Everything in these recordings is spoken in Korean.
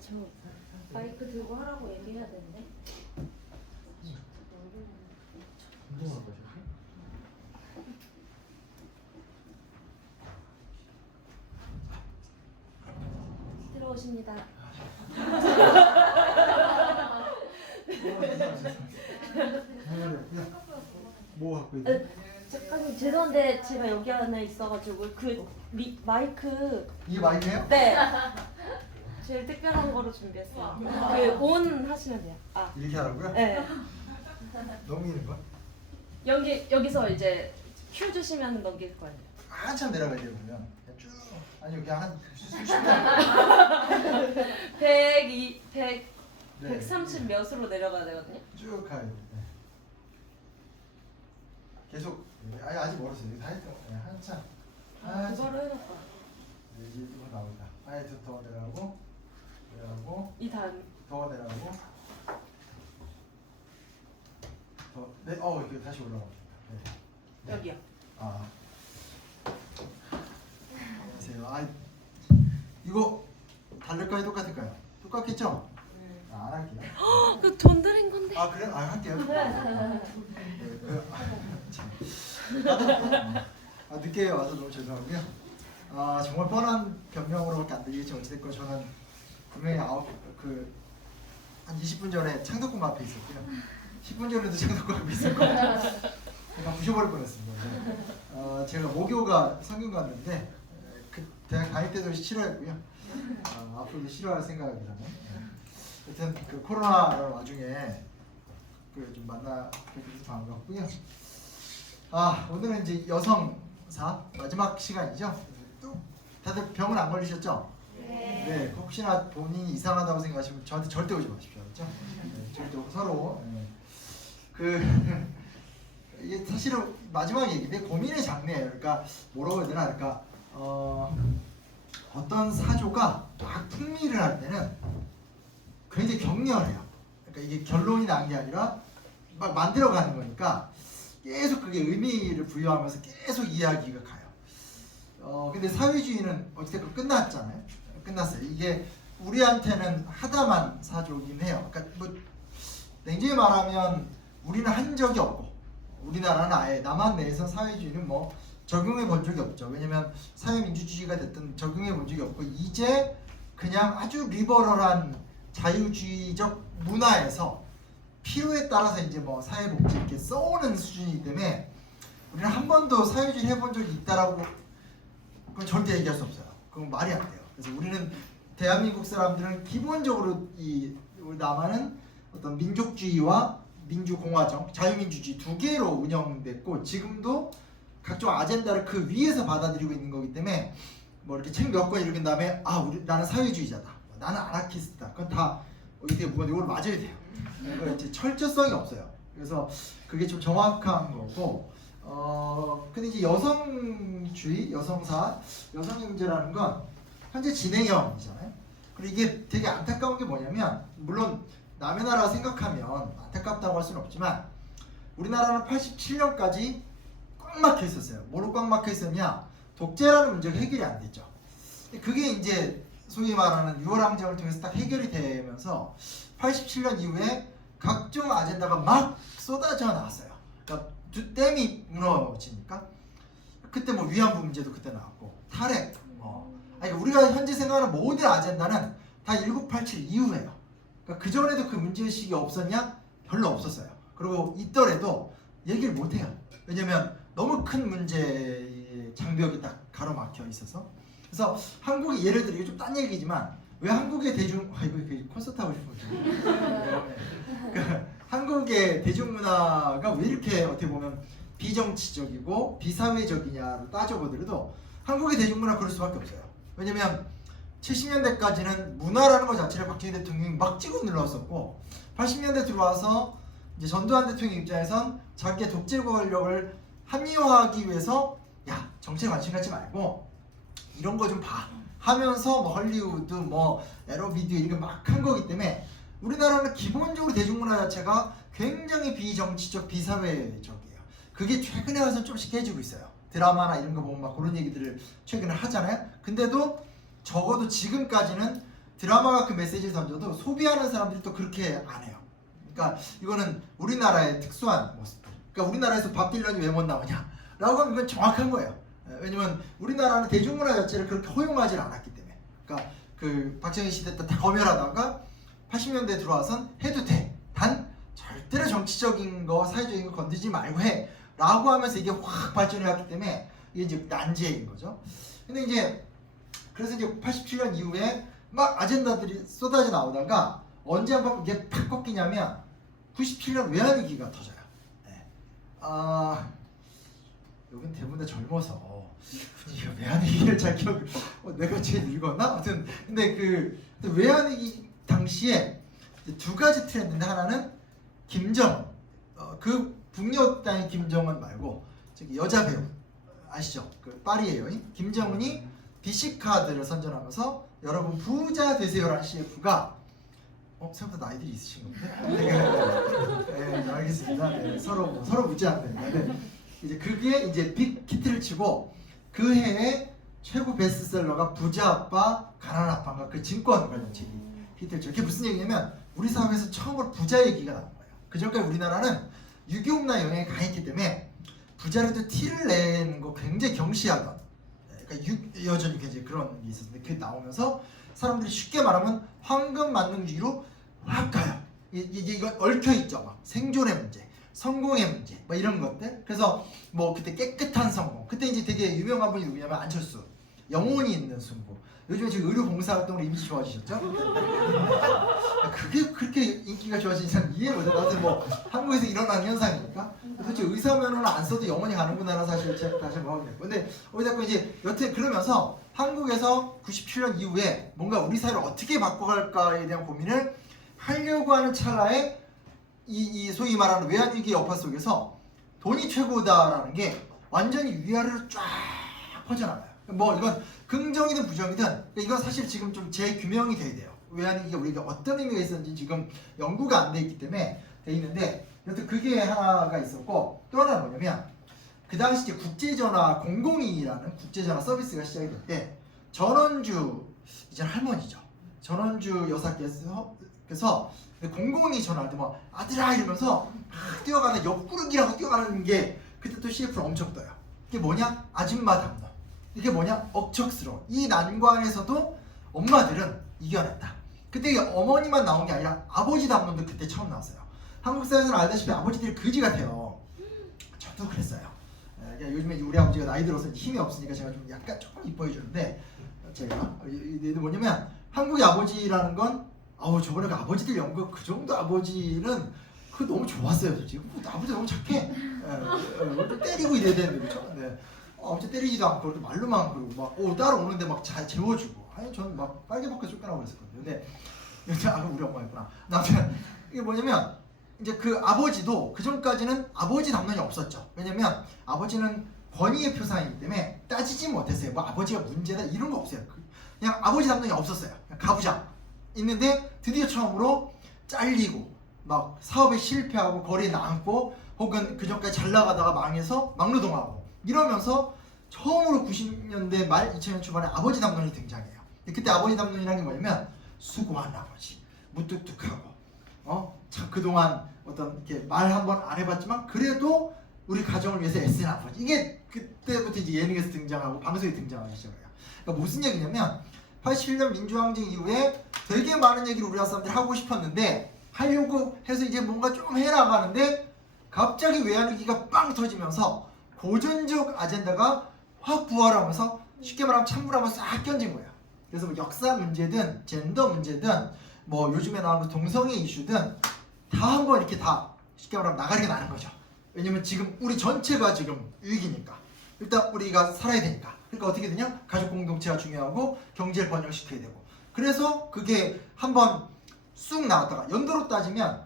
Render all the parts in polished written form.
저 마이크 들고 하라고 얘기해야 되는데. 운동할 거죠? 들어오십니다. 뭐 갖고 있지? 작가님 죄송한데 제가 여기 안에 있어가지고 그 마이크. 이게 마이크예요? 네. 제일 특별한 거로 준비했어요. 그 온 하시면 돼요. 아. 이렇게 하라고요? 네. 넘기는 거? 여기서 이제 큐 주시면 넘길 거예요. 한참 내려가야 돼요 그러면. 쭉 아니요 그냥 한 수십 102, 100, 네. 130 몇으로 내려가야 되거든요. 쭉 가야 돼요. 네. 계속 아니 아직 멀었어요. 다 했죠. 네, 한참. 그거를 해놓고. 네, 이제 이거 나온다. 아예 더 내려가고 이 다음. 더 내려가고 더 네, 이렇게 다시 올라갑니다. 네. 여기요. 아. 안녕하세요. 이거 다를까요? 똑같을까요? 똑같겠죠? 안 할게요. 그 돈 들인 건데. 아 그래? 할게요. 늦게 와서 너무 죄송하고요. 정말 뻔한 변명으로밖에 안 들리겠지만 어찌됐건 저는 분명히 한 20분 전에 창덕궁 앞에 있었고요. 10분 전에도 창덕궁 앞에 있었고 제가 부셔버릴 뻔했습니다. 제가 모교가 성균관인데 그 대학 다닐 때도 싫어했고요. 앞으로도 싫어할 생각이라면 하여튼 그 코로나라는 와중에 좀 만나게 돼서 반갑고요. 오늘은 이제 여성사 마지막 시간이죠. 다들 병은 안 걸리셨죠? 네. 혹시나 본인이 이상하다고 생각하시면 저한테 절대 오지 마십시오. 그렇죠? 네, 절대 서로 이게 사실은 마지막 얘기인데 고민의 장르예요. 그러니까 뭐라고 해야 되나? 그러니까 어떤 사조가 막 풍미를 할 때는 굉장히 격렬해요. 그러니까 이게 결론이 난 게 아니라 막 만들어가는 거니까 계속 그게 의미를 부여하면서 계속 이야기가 가요. 근데 사회주의는 어쨌든 끝났잖아요. 끝났어요. 이게 우리한테는 하다만 사조긴 해요. 그러니까 뭐 냉정히 말하면 우리는 한 적이 없고 우리나라는 아예 남한 내에서 사회주의는 뭐 적용해 본 적이 없죠. 왜냐면 사회민주주의가 됐든 적용해 본 적이 없고 이제 그냥 아주 리버럴한 자유주의적 문화에서 필요에 따라서 이제 뭐 사회복지 이렇게 써오는 수준이기 때문에 우리는 한 번도 사회주의 해본 적이 있다라고 그건 절대 얘기할 수 없어요. 그건 말이 안 돼요. 그래서 우리는 대한민국 사람들은 기본적으로 우리 남한은 어떤 민족주의와 민주공화정, 자유민주주의 두 개로 운영됐고 지금도 각종 아젠다를 그 위에서 받아들이고 있는 거기 때문에 뭐 이렇게 책 몇 권 읽은 다음에 나는 사회주의자다, 나는 아나키스트다, 그건 다 이게 뭐가 이걸 맞아야 돼요. 이거 이제 철저성이 없어요. 그래서 그게 좀 정확한 거고. 근데 이제 여성주의, 여성사, 여성경제라는 건 현재 진행형이잖아요. 그리고 이게 되게 안타까운 게 뭐냐면 물론 남의 나라 생각하면 안타깝다고 할 수는 없지만 우리나라는 87년까지 꽉 막혀 있었어요. 뭐로 꽉 막혀 있었냐? 독재라는 문제가 해결이 안 됐죠. 그게 이제 소위 말하는 6월 항쟁을 통해서 딱 해결이 되면서 87년 이후에 각종 아젠다가 막 쏟아져 나왔어요. 그러니까 댐이 무너지니까 그때 뭐 위안부 문제도 그때 나왔고 탈핵 그러니까 우리가 현재 생각하는 모든 아젠다는 다 1987 이후예요. 그러니까 그 전에도 그 문제의식이 없었냐? 별로 없었어요. 그리고 있더라도 얘기를 못해요. 왜냐면 너무 큰 문제의 장벽이 딱 가로막혀 있어서. 그래서 한국이 예를 들어 이게 좀 딴 얘기지만 왜 한국의 이거 콘서트 하고 싶은 거죠. 한국의 대중문화가 왜 이렇게 어떻게 보면 비정치적이고 비사회적이냐를 따져보더라도 한국의 대중문화 그럴 수밖에 없어요. 왜냐면 70년대까지는 문화라는 것 자체를 박정희 대통령이 막 찍어 눌렀었고 80년대 들어와서 이제 전두환 대통령 입장에선 자기의 독재 권력을 합리화하기 위해서 야 정치에 관심 갖지 말고 이런 거 좀 봐 하면서 뭐 헐리우드 뭐 에로비디오 이런 거 막 한 거기 때문에 우리나라는 기본적으로 대중문화 자체가 굉장히 비정치적 비사회적이에요. 그게 최근에 와서 좀씩 깨지고 있어요. 드라마나 이런 거 보면 막 그런 얘기들을 최근에 하잖아요. 근데도 적어도 지금까지는 드라마가 그 메시지를 던져도 소비하는 사람들이 또 그렇게 안 해요. 그러니까 이거는 우리나라의 특수한 모습들. 그러니까 우리나라에서 밥 딜런이 왜 못 나오냐? 라고 하면 이건 정확한 거예요. 왜냐면 우리나라는 대중문화 자체를 그렇게 허용하지 않았기 때문에. 그러니까 그 박정희 시대 때 다 검열하다가 80년대에 들어와선 해도 돼. 단 절대로 정치적인 거, 사회적인 거 건드리지 말고 해. 라고 하면서 이게 확 발전해 왔기 때문에 이게 이제 난제인 거죠. 근데 이제 그래서 이제 87년 이후에 막 아젠다들이 쏟아져 나오다가 언제 한번 이게 팍 꺾이냐면 97년 외환위기가 터져요. 네. 여긴 대부분 다 젊어서 외환위기를 잘 기억. 내가 제일 늙었나? 아무튼 근데 그 외환위기 당시에 두 가지 트렌드인데 하나는 김정은, 그 북녘 땅의 김정은 말고 저기 여자 배우 아시죠? 그 파리의 여인 김정은이 BC 카드를 선전하면서 여러분 부자 되세요라는 CF가 생각보다 나이들이 있으신 건데? 네, 알겠습니다. 네, 서로 묻지 않습니다. 네. 이제 그게 이제 빅 히트를 치고 그 해에 최고 베스트셀러가 부자 아빠, 가난한 아빠인가 그 증권 관련 책이 히트를 치고 그게 무슨 얘기냐면 우리 사회에서 처음으로 부자 얘기가 나온 거예요. 그 전까지 우리나라는 유교문화 영향이 강했기 때문에 부자라도 티를 내는 거 굉장히 경시하던, 그러니까 여전히 굉장히 그런 게 있었는데 그게 나오면서 사람들이 쉽게 말하면 황금 만능주의로 확 가요. 이거 얽혀 있죠. 막 생존의 문제, 성공의 문제, 뭐 이런 것들. 그래서 뭐 그때 깨끗한 성공. 그때 이제 되게 유명한 분이 누구냐면 안철수. 영혼이 있는 승부. 요즘에 지금 의료 봉사활동으로 이미지 좋아지셨죠? 그게 그렇게 인기가 좋아지는 사람 이해 못해. 나도 뭐 한국에서 일어나는 현상이니까. 도대체 의사 면허는 안 써도 영혼이 가는구나라는 사실을 제가 다시 한번 확인했고. 근데 어디다가 이제 여튼 그러면서 한국에서 97년 이후에 뭔가 우리 사회를 어떻게 바꿔갈까에 대한 고민을 하려고 하는 찰나에 이 소위 말하는 외환위기의 여파 속에서 돈이 최고다라는 게 완전히 위아래로 쫙 퍼져나가요. 뭐 이건 긍정이든 부정이든 이건 사실 지금 좀 재규명이 돼야 돼요. 외환위기가 우리가 어떤 의미가 있었는지 지금 연구가 안 돼 있기 때문에 돼 있는데 여튼 그게 하나가 있었고 또 하나는 뭐냐면 그 당시 이제 국제전화 002라는 국제전화 서비스가 시작이 될 때 전원주 이제 할머니죠. 전원주 여사께서 002 전화할 때 뭐 아들아 이러면서 막 뛰어가는 옆구르기라고 뛰어가는 게 그때 또 CF를 엄청 떠요. 이게 뭐냐? 아줌마 담론. 이게 뭐냐? 억척스러운. 이 난관에서도 엄마들은 이겨냈다. 그때 이게 어머니만 나온 게 아니라 아버지 담론도 그때 처음 나왔어요. 한국 사회에서는 알다시피 아버지들이 그지 같아요. 저도 그랬어요. 요즘에 우리 아버지가 나이 들어서 힘이 없으니까 제가 좀 약간 조금 이뻐해 주는데 제가 얘도 뭐냐면 한국의 아버지라는 건 저번에 그 아버지들 연구 그 정도 아버지는 그 너무 좋았어요. 솔직히 아버지 너무 착해. 때리고 이래야 되는데 그렇죠? 네. 아버지 때리지도 않고 그렇게 말로만 그러고 막 따라오는데 막 잘 재워주고. 아니 저는 막 빨개벗겨 쫓겨나고 그랬었거든요. 근데 우리 엄마였구나. 아무튼 이게 뭐냐면 이제 그 아버지도 그 전까지는 아버지 담론이 없었죠. 왜냐면 아버지는 권위의 표상이기 때문에 따지지 못했어요. 뭐 아버지가 문제다 이런 거 없어요. 그냥 아버지 담론이 없었어요. 그냥 가부장 있는데 드디어 처음으로 잘리고 막 사업에 실패하고 거리에 남고 혹은 그 전까지 잘 나가다가 망해서 막노동하고 이러면서 처음으로 90년대 말 2000년 초반에 아버지 담론이 등장해요. 그때 아버지 담론이라는 게 뭐냐면 수고한 아버지, 무뚝뚝하고 참 그동안 어떤 이렇게 말 한 번 안 해봤지만 그래도 우리 가정을 위해서 애쓴 아버지. 이게 그때부터 이제 예능에서 등장하고 방송에 등장하기 시작해요. 그러니까 무슨 얘기냐면 81년 민주항쟁 이후에 되게 많은 얘기를 우리나라 사람들이 하고 싶었는데 하려고 해서 이제 뭔가 좀 해나가는데 갑자기 외환위기가 빵 터지면서 고전적 아젠다가 확 부활하면서 쉽게 말하면 찬물하면서 싹 견진 거예요. 그래서 뭐 역사 문제든 젠더 문제든 뭐 요즘에 나오는 동성애 이슈든 다 한번 이렇게 다 쉽게 말하면 나가리가 나는 거죠. 왜냐면 지금 우리 전체가 지금 위기니까 일단 우리가 살아야 되니까. 그러니까 어떻게 되냐? 가족 공동체가 중요하고 경제를 번영시켜야 되고. 그래서 그게 한번 쑥 나왔다가 연도로 따지면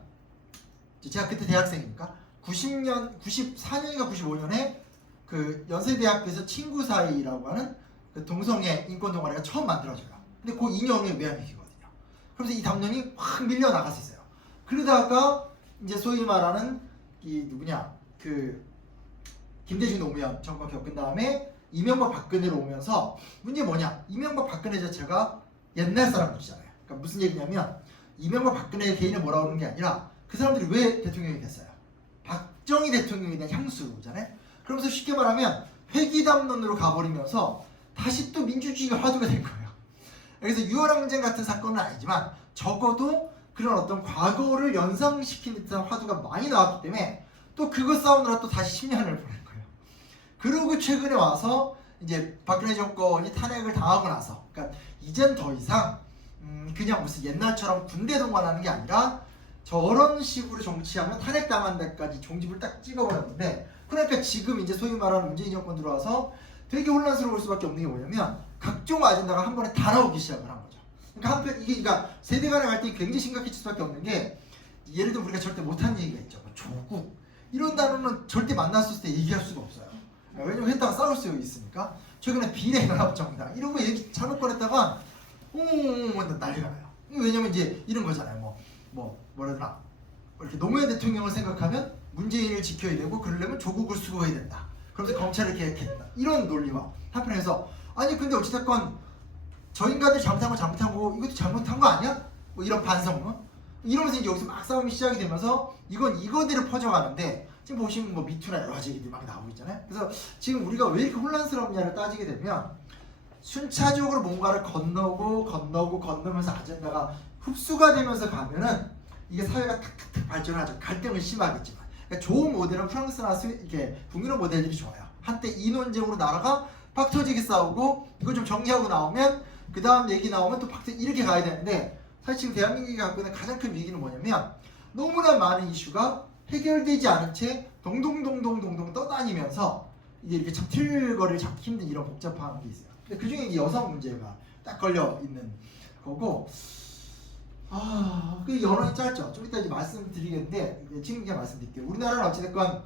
제가 그때 대학생이니까 94년인가 95년에 그 연세대학교에서 친구 사이라고 하는 그 동성애 인권 동아리가 처음 만들어져요. 근데 그 2년 후에 외환위기거든요. 그래서 이 담론이 확 밀려 나갔었어요. 그러다가 이제 소위 말하는 이 누구냐 그 김대중 노무현 정권 겪은 다음에 이명박 박근혜로 오면서 문제 뭐냐? 이명박 박근혜 자체가 옛날 사람들이잖아요. 그러니까 무슨 얘기냐면 이명박 박근혜 개인을 뭐라고 하는 게 아니라 그 사람들이 왜 대통령이 됐어요? 박정희 대통령에 대한 향수잖아요. 그러면서 쉽게 말하면 회기담론으로 가버리면서 다시 또 민주주의가 화두가 된 거예요. 그래서 유월항쟁 같은 사건은 아니지만 적어도 그런 어떤 과거를 연상시키는 듯한 화두가 많이 나왔기 때문에 또 그거 싸우느라 또 다시 10년을 보낸 거예요. 그리고 최근에 와서 이제 박근혜 정권이 탄핵을 당하고 나서, 그러니까 이젠 더 이상 그냥 무슨 옛날처럼 군대 동원하는 게 아니라 저런 식으로 정치하면 탄핵 당한 데까지 종집을 딱 찍어버렸는데, 그러니까 지금 이제 소위 말하는 문재인 정권 들어와서 되게 혼란스러울 수밖에 없는 게 뭐냐면 각종 아젠다가 한 번에 다 나오기 시작을 한 거죠. 그러니까 한편 이게 그러니까 세대 간의 갈등이 굉장히 심각해질 수밖에 없는 게, 예를 들어 우리가 절대 못한 얘기가 있죠. 뭐 조국 이런 단어는 절대 만났을 때 얘기할 수가 없어요. 왜냐면 했다가 싸울 수 있으니까. 최근에 비례연합정당 이런 거 얘기 잘못 꺼냈다가 난리가 나요. 왜냐면 이제 이런 거잖아요. 뭐라 그러나 이렇게 노무현 대통령을 생각하면 문재인을 지켜야 되고 그러려면 조국을 수호해야 된다. 그러면서 검찰을 개혁했다. 이런 논리와 한편에서 아니 근데 어찌됐건 저 인간들 잘못한 거 잘못하고 이것도 잘못한 거 아니야? 뭐 이런 반성문 이러면서 이제 여기서 막 싸움이 시작이 되면서 이건 이거대로 퍼져가는데, 지금 보시면 뭐 미투나 여러 가지 얘기들이 막 나오고 있잖아요. 그래서 지금 우리가 왜 이렇게 혼란스럽냐를 따지게 되면 순차적으로 뭔가를 건너면서 아젠다가 흡수가 되면서 가면은 이게 사회가 탁탁탁 발전하죠. 갈등은 심하겠지만. 그러니까 좋은 모델은 프랑스나 이렇게 북유럽 모델들이 좋아요. 한때 이논쟁으로 나라가 팍 터지게 싸우고 이거 좀 정리하고 나오면 그 다음 얘기 나오면 또 팍 이렇게 가야 되는데, 사실 지금 대한민국이 갖고 있는 가장 큰 위기는 뭐냐면 너무나 많은 이슈가 해결되지 않은 채 동동동동동동 떠다니면서 이게 이렇게 참 틀거리를 잡기 힘든 이런 복잡한 게 있어요. 근데 그 중에 여성 문제가 딱 걸려 있는 거고, 그 연원이 짧죠. 좀 이따 이제 말씀드리겠는데 지금 그냥 말씀드릴게요. 우리나라는 어찌됐건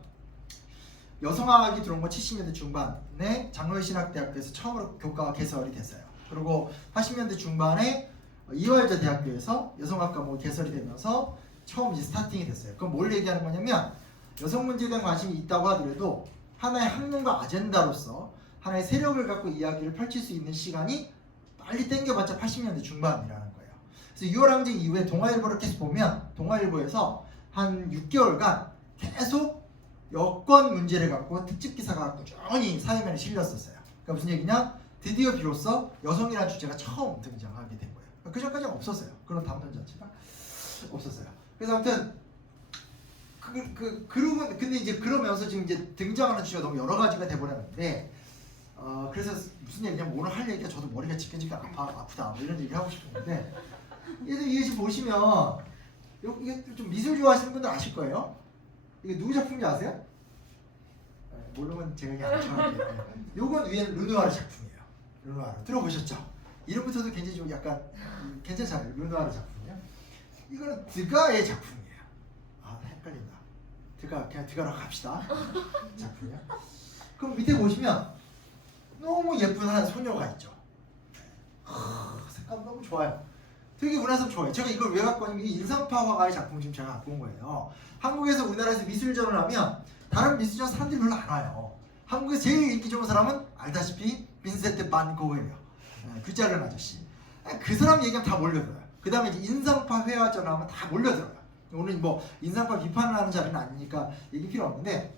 여성학이 들어온 건 70년대 중반에 장로신학대학교에서 처음으로 교과가 개설이 됐어요. 그리고 80년대 중반에 이화여자 대학교에서 여성학 과목이 개설이 되면서 처음 이제 스타팅이 됐어요. 그럼 뭘 얘기하는 거냐면 여성 문제에 대한 관심이 있다고 하더라도 하나의 학문과 아젠다로서 하나의 세력을 갖고 이야기를 펼칠 수 있는 시간이 빨리 땡겨봤자 80년대 중반이라는 거예요. 그래서 6월 항쟁 이후에 동아일보를 계속 보면 동아일보에서 한 6개월간 계속 여권 문제를 갖고 특집 기사가 꾸준히 사회면에 실렸었어요. 그러니까 무슨 얘기냐? 드디어 비로소 여성이라는 주제가 처음 등장하게 된 거예요. 그 전까지는 없었어요. 그런 담론 자체가 없었어요. 그래서 아무튼 그러고 근데 이제 그러면서 지금 이제 등장하는 주제가 너무 여러 가지가 돼버렸는데, 그래서 무슨 얘기냐면 오늘 할 얘기가 저도 머리가 지끈지끈 아프다 뭐 이런 얘기 하고 싶었는데, 이게 지금 보시면 이게 좀 미술 좋아하시는 분들 아실 거예요. 이게 누구 작품인지 아세요? 모르면 제가 그냥 알려줄게요. 요건 위에는 르누아르 작품이에요. 르누아르 들어보셨죠? 이름부터도 굉장히 좀 약간 괜찮잖아요. 르누아르 작품이에요. 이거는 드가의 작품이에요. 헷갈린다. 그냥 드가라고 합시다. 작품이요. 그럼 밑에 보시면 너무 예쁜 한 소녀가 있죠. 색감 너무 좋아요. 되게 문화성 좋아요. 제가 이걸 왜 갖고 왔냐면 인상파 화가의 작품을 지금 제가 갖고 온 거예요. 한국에서 우리나라에서 미술전을 하면 다른 미술전 사람들이 별로 안 와요. 한국에서 제일 인기 좋은 사람은 알다시피 빈센트 반 고흐예요. 글자를 아저씨. 그 사람 얘기하면 다 몰려들어요. 그 다음에 이제 인상파 회화전 하면 다 몰려들어요. 오늘 뭐 인상파 비판을 하는 자리는 아니니까 얘기 필요 없는데,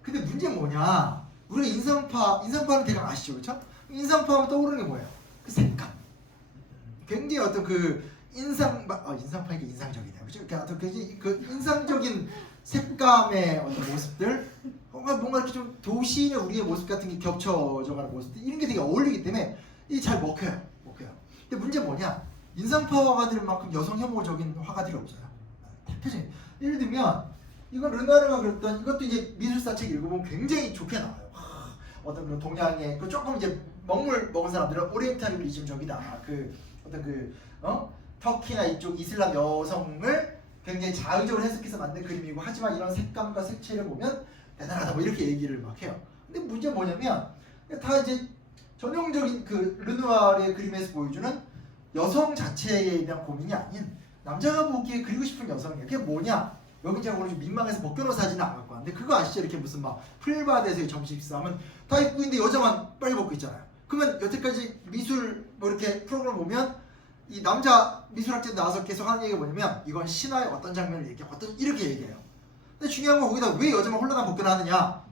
근데 문제는 뭐냐? 우리가 인상파는 대강 아시죠, 그렇죠? 인상파하면 떠오르는 게 뭐예요? 그 색감. 굉장히 어떤 그 인상파니까 인상적이네요, 그렇죠? 그러니까 어떤 그 인상적인 색감의 어떤 모습들, 뭔가 이렇게 좀 도시인의 우리의 모습 같은 게 겹쳐져가는 모습들, 이런 게 되게 어울리기 때문에 이게 잘 먹혀요. 근데 문제는 뭐냐? 인상파 화가들만큼 여성 혐오적인 화가들이 없어요. 대표적인 예를 들면 이건 르누아르가 그렸던, 이것도 이제 미술사 책 읽어보면 굉장히 좋게 나와요. 어떤 그 동양의 그 조금 이제 먹물 먹은 사람들은 오리엔탈리즘적이다. 터키나 이쪽 이슬람 여성을 굉장히 자의적으로 해석해서 만든 그림이고, 하지만 이런 색감과 색채를 보면 대단하다 뭐 이렇게 얘기를 막 해요. 근데 문제는 뭐냐면 다 이제 전형적인 그 르누아르의 그림에서 보여주는 여성 자체에 대한 고민이 아닌 남자가 보기에 그리고 싶은 여성이에요. 그게 뭐냐? 여기 제가 오늘 좀 민망해서 벗겨놓은 사진은 안 갖고 왔는데, 그거 아시죠? 이렇게 무슨 막 풀바다에서의 점심 식사하면 다 입고 있는데 여자만 빨리 벗고 있잖아요. 그러면 여태까지 미술 뭐 이렇게 프로그램 보면 이 남자 미술학자 나와서 계속 하는 얘기가 뭐냐면 이건 신화의 어떤 장면을 얘기해 이렇게 얘기해요. 근데 중요한 건 거기다 왜 여자만 홀라당 복근을 하느냐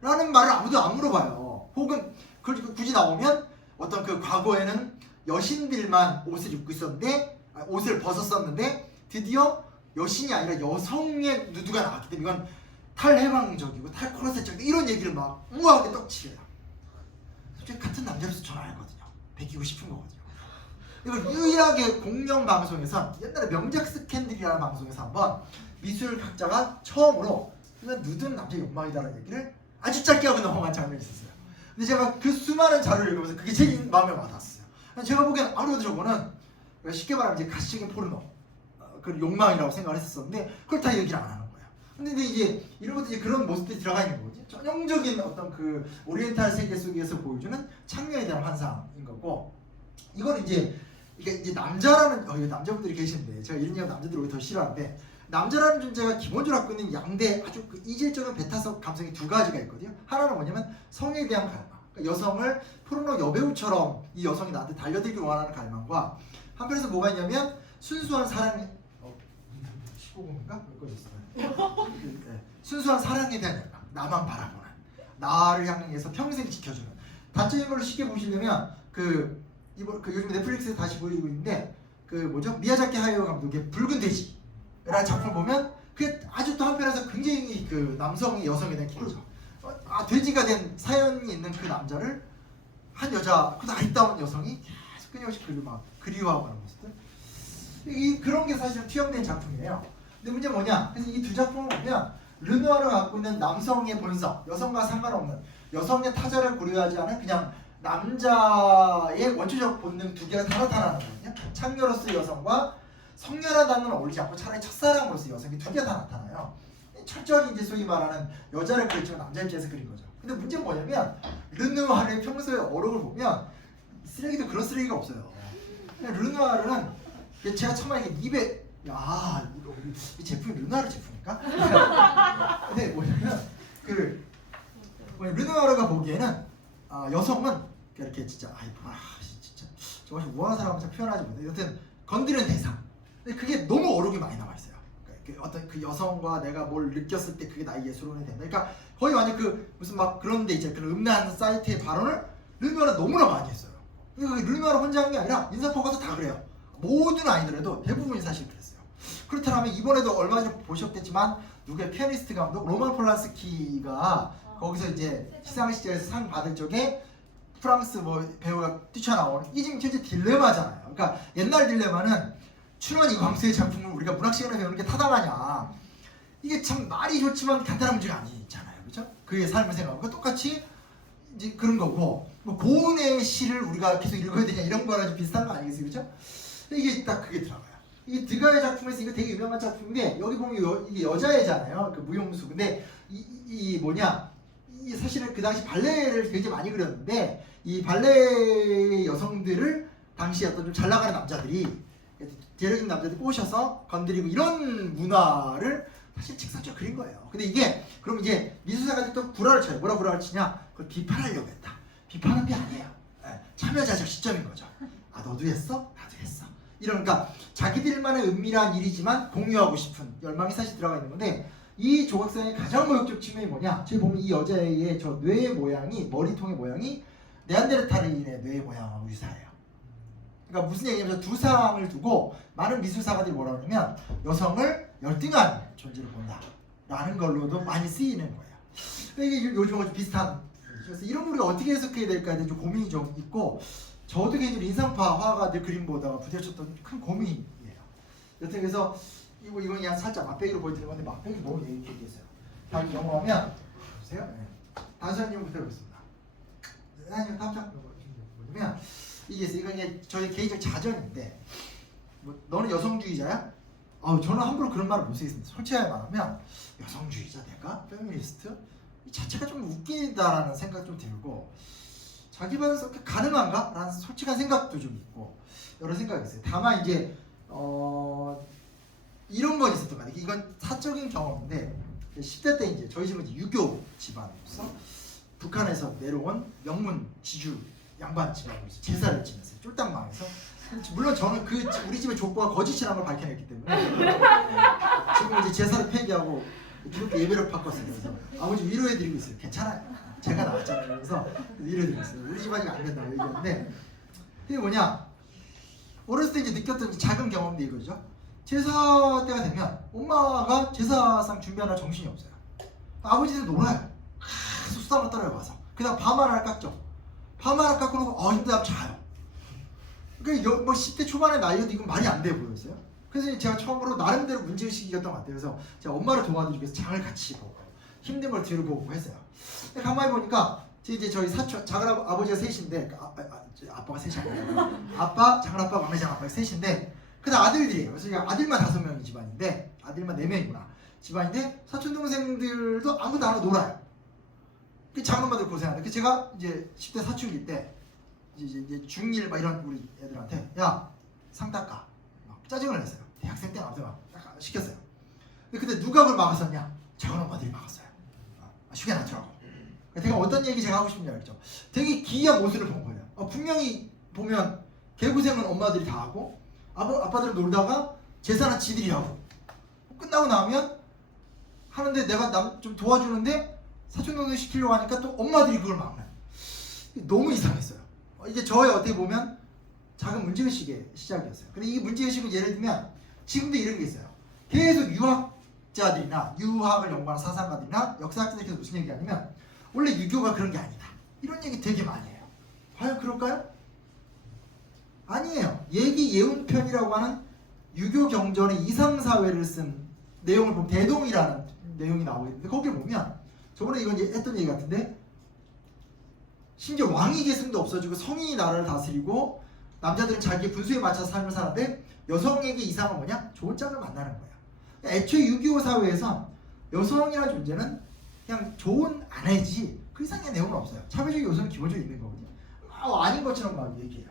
라는 말을 아무도 안 물어봐요. 혹은 그걸 굳이 나오면 어떤 그 과거에는 여신들만 옷을 입고 있었는데 옷을 벗었었는데 드디어 여신이 아니라 여성의 누드가 나왔기 때문에 이건 탈해방적이고 탈코르셋적이고 이런 얘기를 막 우아하게 떡치려요. 솔직히 같은 남자로서 저는 알거든요. 베끼고 싶은 거거든요. 이걸 유일하게 공영 방송에서 옛날에 명작 스캔들이라는 방송에서 한번 미술학자가 처음으로 이건 누드는 남자 욕망이다라는 얘기를 아주 짧게 하고 넘어간 장면이 있었어요. 근데 제가 그 수많은 자료를 읽으면서 그게 제 마음에 와닿았어요. 제가 보기엔 아무래도 저거는 쉽게 말하면 이제 가시적인 포르노 그 욕망이라고 생각을 했었는데 그걸 다 얘기를 안 하는 거예요. 근데 이제 이런 것들이 그런 모습들이 들어가 있는 거지. 전형적인 어떤 그 오리엔탈 세계 속에서 보여주는 창녀에 대한 환상인 거고 이건 이제 이게 이제 남자라는 남자분들이 계시는데 제가 이런 얘기 남자들이 오히려 더 싫어하는데 남자라는 존재가 기본적으로 갖고 있는 양대 아주 그 이질적인 배타적 감성이 두 가지가 있거든요. 하나는 뭐냐면 성에 대한 갈망. 그러니까 여성을 포르노 여배우처럼 이 여성이 나한테 달려들기 원하는 갈망과 한편에서 뭐가 있냐면 순수한 사랑의 15분인가? 몇 꺼졌어요? 네. 순수한 사랑에 대한 열망. 나만 바라보는 나를 향해서 평생 지켜주는 단적인 걸로 쉽게 보시려면 그 요즘 넷플릭스에 다시 보여주고 있는데 그 뭐죠? 미야자키 하야오 감독의 붉은 돼지라는 작품을 보면 그게 아주 또 한편에서 굉장히 그 남성이 여성에 대한 기로죠. 돼지가 된 사연이 있는 그 남자를 한 여자 그 아리따운 여성이 계속 끊임없이 그리워하고 하는 모습들 그런 게 사실은 투영된 작품이에요. 근데 문제는 뭐냐? 그래서 이 두 작품을 보면 르누아르가 갖고 있는 남성의 본성, 여성과 상관없는 여성의 타자를 고려하지 않은 그냥 남자의 원초적 본능 두 개가 다 나타나는 거거든요. 창녀로서의 여성과 성렬한 단어는 어울리지 않고 차라리 첫사랑으로서의 여성이 두 개가 다 나타나요. 철저하게 이제 소위 말하는 여자를 그렸지만 남자 입장에서 그린 거죠. 근데 문제는 뭐냐면 르누아르의 평소의 어록을 보면 쓰레기도 그런 쓰레기가 없어요. 르누아르는 제가 처음에 입에 이 제품이 르누아르 제품인가? 근데 뭐냐면 르누아르가 보기에는 여성은 이렇게 진짜 진짜 정말 우아한 사람은 잘 표현하지 못해. 여튼 건드리는 대상. 근데 그게 너무 어록이 많이 나와 있어요. 그러니까 어떤 그 여성과 내가 뭘 느꼈을 때 그게 나의 예술론이 된다. 그러니까 거의 완전 그 무슨 막 그런데 이제 그런 음란 사이트의 발언을 르누아르가 너무나 많이 했어요. 그러니까 르누아르 혼자 한 게 아니라 인사포가도 다 그래요. 모든 아이들에도 대부분이 사실 그랬어요. 그렇다면 이번에도 얼마 전에 보셨겠지만 누구의 피아니스트 감독 로만 폴란스키가 거기서 이제 시상식장에서 상 받을 적에 프랑스 배우가 뛰쳐나오는 이 지금 현재 딜레마잖아요. 그러니까 옛날 딜레마는 춘원 이광수의 작품을 우리가 문학 시간에 배우는 게 타당하냐. 이게 참 말이 좋지만 간단한 문제가 아니잖아요. 그렇죠? 그의 삶을 생각하고 똑같이 이제 그런 거고 고은의 시를 우리가 계속 읽어야 되냐 이런 거랑 좀 비슷한 거 아니겠어요? 그렇죠? 이게 딱 그게 들어가요. 이 드가의 작품에서 이거 되게 유명한 작품인데 여기 보면 이게 여자애잖아요. 그 무용수. 근데 이 사실은 그 당시 발레를 굉장히 많이 그렸는데 이 발레 여성들을 당시 어떤 좀 잘 나가는 남자들이 대려진 남자들 꼬셔서 건드리고 이런 문화를 사실 직선적으로 그린 거예요. 근데 이게 그럼 이제 미술사가 또 구라를 쳐요. 뭐라 구라를 치냐? 그걸 비판하려고 했다. 비판한 게 아니에요. 참여자적 시점인 거죠. 너도 했어? 나도 했어. 그러니까 자기들만의 은밀한 일이지만 공유하고 싶은 열망이 사실 들어가 있는 건데 이 조각상의 가장 모욕적 측면이 뭐냐? 저희 보면 이 여자의 저 뇌의 모양이 머리통의 모양이 네안데르탈인의 뇌의 모양하고 유사해요. 그러니까 무슨 얘기냐면 두 상을 두고 많은 미술사가들이 뭐라고 하냐면 여성을 열등한 존재로 본다라는 걸로도 많이 쓰이는 거예요. 이게 요즘하고 좀 비슷한. 그래서 이런 우리가 어떻게 해석해야 될까에 대한 좀 고민이 좀 있고 저도 개인적으로 인상파 화가들 그림 보다가 부딪혔던 큰 고민이에요. 여튼 그래서 이건 그냥 살짝 맛배기로 보여드리는 건데 맛배기 너무 얘기했어요. 다음 넘어가면 보세요. 네. 단선님부터 해보겠습니다. 아니면 깜짝 뭐냐면 이건 이제 저희 개인적 자전인데 너는 여성주의자야? 저는 함부로 그런 말을 못 쓰겠습니다. 솔직하게 말하면 여성주의자 내가? 페미니스트? 이 자체가 좀 웃기다라는 생각 좀 들고 자기 반성 가능한가? 라는 솔직한 생각도 좀 있고 여러 생각이 있어요. 다만 이제 이런 건 있었던 거 같아요. 이건 사적인 경험인데 10대 때 이제 저희 집은 유교 집안으로서 북한에서 내려온 명문 지주 양반 집안으로서 제사를 지냈어요. 쫄딱망에서 물론 저는 그 우리 집의 족보가 거짓이라는 걸 밝혀냈기 때문에 지금 이제 제사를 폐기하고 기독교 예배를 바꿨어요. 그래서 아버지 위로해드리고 있어요. 괜찮아요. 제가 나왔잖아요. 그래서 위로해드리고 있어요. 우리 집안이 안 된다고 얘기하는데 그게 뭐냐? 어렸을 때 이제 느꼈던 작은 경험도 이거죠. 제사 때가 되면 엄마가 제사상 준비하느라 정신이 없어요. 아버지는 놀아요. 계속 수다만 떨어요 와서. 그다음 밤 하나 깎죠. 밤 하나 깎고 놓고 힘들다 자요. 그러니까 뭐 10대 초반의 나이여도 이건 말이 안 돼 보였어요. 그래서 제가 처음으로 나름대로 문제의식이었던 것 같아요. 그래서 제가 엄마를 도와드리기 위해서 장을 같이 보고 힘든 걸 뒤로 보고 했어요. 근데 가만히 보니까 이제 저희 사촌 작은 아버지가 셋인데 아빠가 셋이 아니에요. 아빠, 작은 아빠, 막내 작은 아빠가 셋인데 그다음 아들들이에요. 그래서 아들만 5명이 집안인데 아들만 4명이구나 집안인데 사촌 동생들도 아무도 안 놀아요. 그 작은 엄마들 고생하는데 그 제가 이제 10대 사춘기일 때 이제 중1 막 이런 우리 애들한테 야 상 닦아 막 짜증을 냈어요. 대학생 때 아무튼 막 시켰어요. 근데 그때 누가 그걸 막았었냐? 작은 엄마들이 막았어요. 휴게 놔두라고. 제가 어떤 얘기 제가 하고 싶은지 알죠? 되게 기이한 모습을 본 거예요. 분명히 보면 개고생은 엄마들이 다 하고 아빠들은 놀다가 제사는 지들이 하고 끝나고 나면 하는데 내가 좀 도와주는데 사촌동생 시키려고 하니까 또 엄마들이 그걸 막는. 너무 이상했어요. 이게 저의 어떻게 보면 작은 문제의식의 시작이었어요. 근데 이 문제의식은 예를 들면 지금도 이런 게 있어요. 계속 유학자들이나 유학을 연구하는 사상가들이나 역사학자들이 계속 무슨 얘기하냐면 원래 유교가 그런 게 아니다. 이런 얘기 되게 많이 해요. 과연 그럴까요? 아니에요. 얘기 예운편이라고 하는 유교 경전의 이상사회를 쓴 내용을 보면 대동이라는 내용이 나오고 있는데 거기에 보면 저번에 이건 이제 했던 얘기 같은데 심지어 왕위 계승도 없어지고 성인이 나라를 다스리고 남자들은 자기 분수에 맞춰서 삶을 사는데 여성에게 이상은 뭐냐? 좋은 짝을 만나는 거야. 애초에 유교 사회에서 여성이라는 존재는 그냥 좋은 아내지 그 이상의 내용은 없어요. 차별적 요소는 기본적으로 있는 거거든요. 아닌 것처럼 막 얘기해요.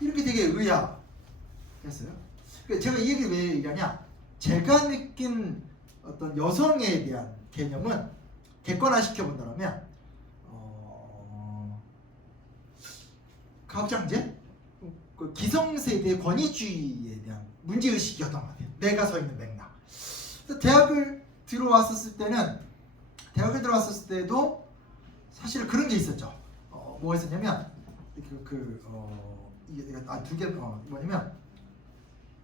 이렇게 되게 의아했어요. 제가 이 얘기를 왜 얘기하냐? 제가 느낀 어떤 여성에 대한 개념은 객관화시켜 본다면 가부장제? 그 기성세대의 권위주의에 대한 문제의식이었던 것 같아요. 내가 서 있는 맥락. 대학을 들어왔을 때도 사실 그런 게 있었죠. 뭐가 있었냐면 이게 두 개 뭐냐면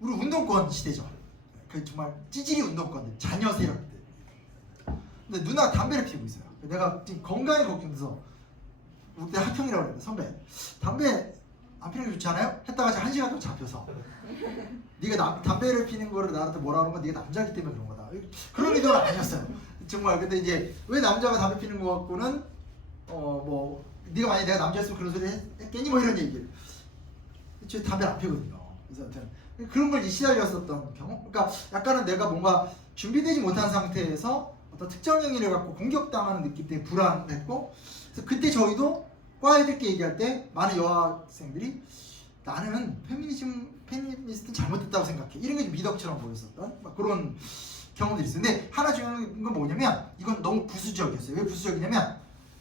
우리 운동권 시대죠. 그 정말 찌질이 운동권들 자녀 세력들. 근데 누나가 담배를 피우고 있어요. 내가 지금 건강에 걱정돼서 우리 때 학형이라고 그랬는데 선배 담배 안 피우는 게 좋지 않아요? 했다가 1시간 동안 잡혀서 네가 담배를 피는 거를 나한테 뭐라 하는 건 네가 남자기 때문에 그런 거다. 그런 의도는 아니었어요. 정말. 근데 이제 왜 남자가 담배 피는 거 갖고는 뭐 네가 만약에 내가 남자였으면 그런 소리 했겠니? 뭐 이런 얘기를. 저 담배를 안 피거든요. 그래서 하여튼 그런 걸 이제 시달렸었던 경우. 그러니까 약간은 내가 뭔가 준비되지 못한 상태에서 어떤 특정 행위를 갖고 공격당하는 느낌 때문에 불안했고, 그래서 그때 저희도 과 애들끼리 얘기할 때 많은 여학생들이 나는 페미니스트는 잘못됐다고 생각해. 이런 게 미덕처럼 보였었던 막 그런 경험들이 있어요. 근데 하나 중요한 건 뭐냐면 이건 너무 부수적이었어요. 왜 부수적이냐면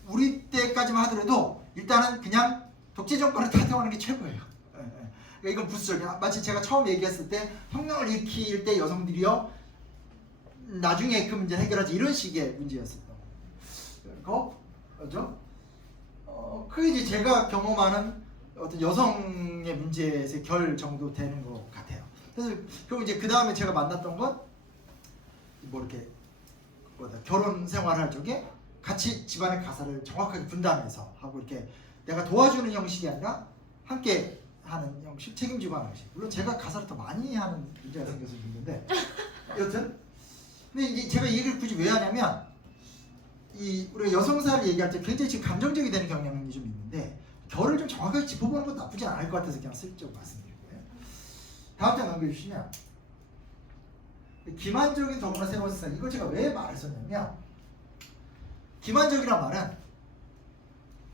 우리 때까지만 하더라도 일단은 그냥 독재 정권을 타도하는 게 최고예요. 그러니까 이건 부수적이야. 마치 제가 처음 얘기했을 때 혁명을 일으킬 때 여성들이요 나중에 그 문제 해결하지 이런 식의 문제였었던 거죠. 그게 이제 제가 경험하는 어떤 여성의 문제에서 결 정도 되는 것 같아요. 그래서 그리고 이제 그 다음에 제가 만났던 건 뭐 이렇게 결혼 생활할 적에 같이 집안의 가사를 정확하게 분담해서 하고 이렇게 내가 도와주는 형식이 아니라 함께 하는 형식, 책임지고 하는 형식. 물론 제가 가사를 더 많이 하는 문제가 생겨서 있는데 여튼 근데 이제 제가 이 얘기를 굳이 왜 하냐면 우리가 여성사를 얘기할 때 굉장히 지금 감정적이 되는 경향이 좀 있는데 결을 좀 정확하게 짚어보는 것도 나쁘지 않을 것 같아서 그냥 슬쩍 말씀드린 거예요. 다음 장 넘겨주시면 기만적인 더구나 새로운 세상, 이걸 제가 왜 말했었냐면 기만적이란 말은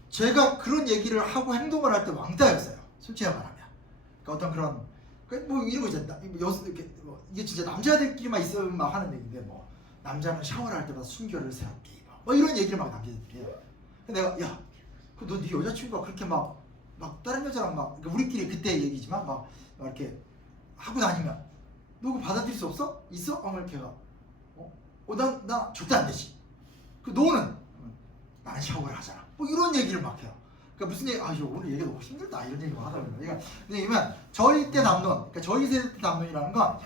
제가 그런 얘기를 하고 행동을 할 때 왕따였어요. 솔직히 말하면. 그러니까 어떤 그런 뭐 이런 거 있잖아. 이게 진짜 남자들끼리만 있으면 막 하는 얘기인데 뭐 남자는 샤워를 할 때마다 순결을 새롭게 입어. 뭐 이런 얘기를 막 남자들끼리 해요. 내가 야, 너 네 여자친구가 그렇게 막 막 다른 여자랑 막 그러니까 우리끼리 그때 얘기지만 막 이렇게 하고 다니면 너 그거 받아들일 수 없어? 있어? 막 걔가 나 절대 안 되지. 그 너는 나는 샤워를 하잖아. 뭐 이런 얘기를 막 해요. 그러니까 무슨 얘기? 오늘 얘기 너무 힘들다 이런 얘기만 하다 보면. 그러니까 왜냐면 저희 때 담론, 그러니까 저희 세대 때 담론이라는 건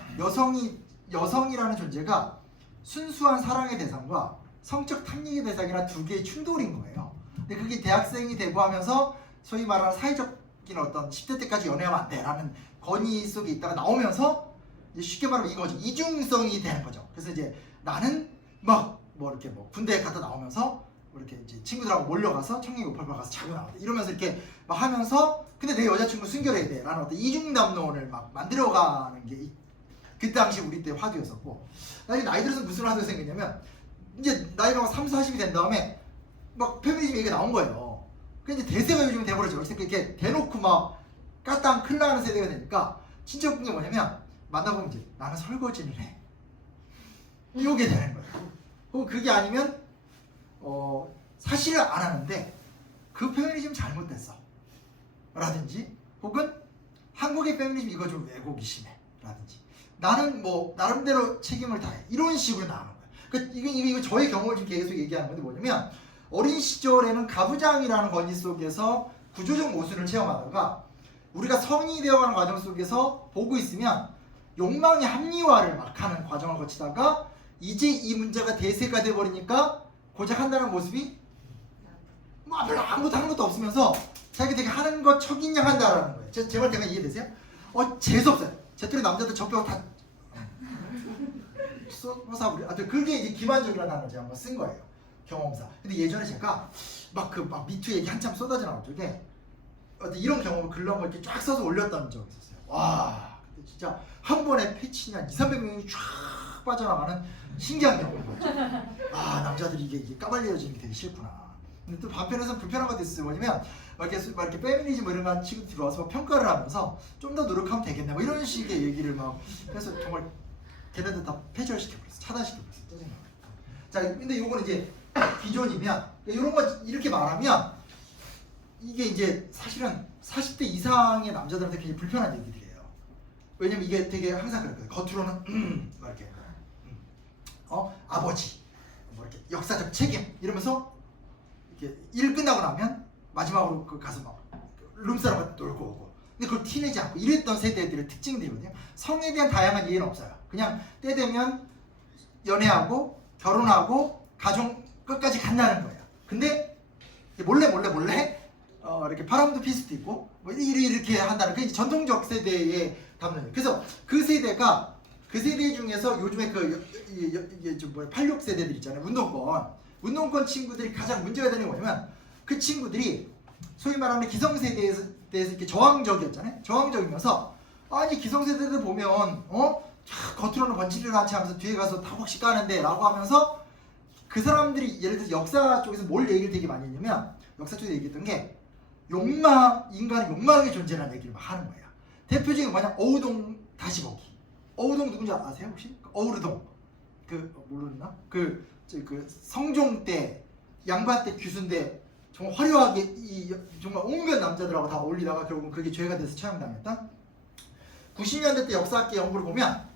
여성이라는 존재가 순수한 사랑의 대상과 성적 탐닉의 대상이라 두 개의 충돌인 거예요. 근데 그게 대학생이 되고 하면서 소위 말하는 사회적인 어떤 10대 때까지 연애하면 안 돼라는 권위 속에 있다가 나오면서 이제 쉽게 말하면 이거죠. 이중성이 되는 거죠. 그래서 이제 나는 막 뭐 이렇게 뭐 군대 갔다 나오면서 뭐 이렇게 이제 친구들하고 몰려가서 청량리 오팔팔 가서 자고 나오다 이러면서 이렇게 막 하면서 근데 내 여자친구 순결해야 돼라는 어떤 이중담론을 막 만들어가는 게 그 당시 우리 때 화두였었고 나이 들어서 무슨 화두가 생겼냐면 이제 나이가 막 30, 40이 된 다음에 막 페미니즘 얘기가 나온 거예요. 근데 대세가 요즘 돼버렸죠. 그래서 이렇게 대놓고 막 까땅 큰일 나는 세대가 되니까 진짜 웃긴 게 뭐냐면 만나보면 이제 나는 설거지를 해. 이게 되는 거예요. 혹은 그게 아니면 사실을 안 하는데 그 페미니즘 잘못됐어 라든지 혹은 한국의 페미니즘 이거 좀 왜곡이 심해 라든지 나는 뭐 나름대로 책임을 다해 이런 식으로 나오는 거예요. 그러니까 이거 저의 경험을 지금 계속 얘기하는 건데 뭐냐면 어린 시절에는 가부장이라는 권위 속에서 구조적 모순을 체험하다가 우리가 성인이 되어가는 과정 속에서 보고 있으면 욕망의 합리화를 막 하는 과정을 거치다가 이제 이 문제가 대세가 돼버리니까 고작 한다는 모습이 뭐 별로 아무것도 하는 것도 없으면서 자기 되게 하는 것 척인양 한다라는 거예요. 제 말 때문에 이해되세요? 재수없어요. 제 또래 남자들 저 빼고 다 써사부리. 그게 이제 기반적이라는 단어 제가 한번 쓴 거예요. 경험사. 근데 예전에 제가 막 미투 얘기 한참 쏟아져 나올 적에 이런 경험을 글로 한번 이렇게 쫙 써서 올렸다는 적이 있었어요. 와, 근데 진짜 한 번에 패친이 한 200~300명이 쫙 빠져나가는 신기한 경험이었죠. 남자들이 이게 까발려지는 게 되게 싫구나. 근데 또 반편에서는 불편한 것도 있어요. 뭐냐면 막 이렇게 페미니즘 이런 거 치고 들어와서 막 평가를 하면서 좀 더 노력하면 되겠네 뭐 이런 식의 얘기를 막 해서 정말 걔네들 다 폐절시켜버렸어. 차단시켜버렸어. 짜증나. 자, 근데 요거는 이제 기존이면 이런 거 이렇게 말하면 이게 이제 사실은 40대 이상의 남자들한테 굉장히 불편한 얘기들이에요. 왜냐면 이게 되게 항상 그랬거든요. 겉으로는 막 이렇게 아버지 뭐 이렇게 역사적 책임 이러면서 이렇게 일 끝나고 나면 마지막으로 가서 막 룸사람과 놀고 오고 근데 그걸 티내지 않고 이랬던 세대들의 특징들이거든요. 성에 대한 다양한 이해는 없어요. 그냥 때 되면 연애하고 결혼하고 가정 끝까지 간다는 거예요. 근데 몰래 이렇게 바람도 필 수도 있고 뭐 이렇게 한다는 그 전통적 세대의 담론이에요. 그래서 그 세대 중에서 요즘에 이게 좀 86 세대들 있잖아요. 운동권 친구들이 가장 문제가 되는 게 뭐냐면 그 친구들이 소위 말하는 기성세대에 대해서 이렇게 저항적이었잖아요. 저항적이면서 아니 기성세대들 보면 겉으로는 번지를 같이 하면서 뒤에 가서 다 혹시 까는데 라고 하면서 그 사람들이 예를 들어서 역사 쪽에서 뭘 얘기를 되게 많이 했냐면 역사 쪽에서 얘기했던 게 인간의 욕망의 존재라는 얘기를 막 하는 거예요. 대표적인 뭐냐 어우동 다시 보기. 어우동 누군지 아세요 혹시? 어우르동 모르나? 성종 때 양반 때 규수인데 정말 화려하게 정말 온갖 남자들하고 다 어울리다가 결국은 그게 죄가 돼서 처형당했다. 90년대 때 역사학계 연구를 보면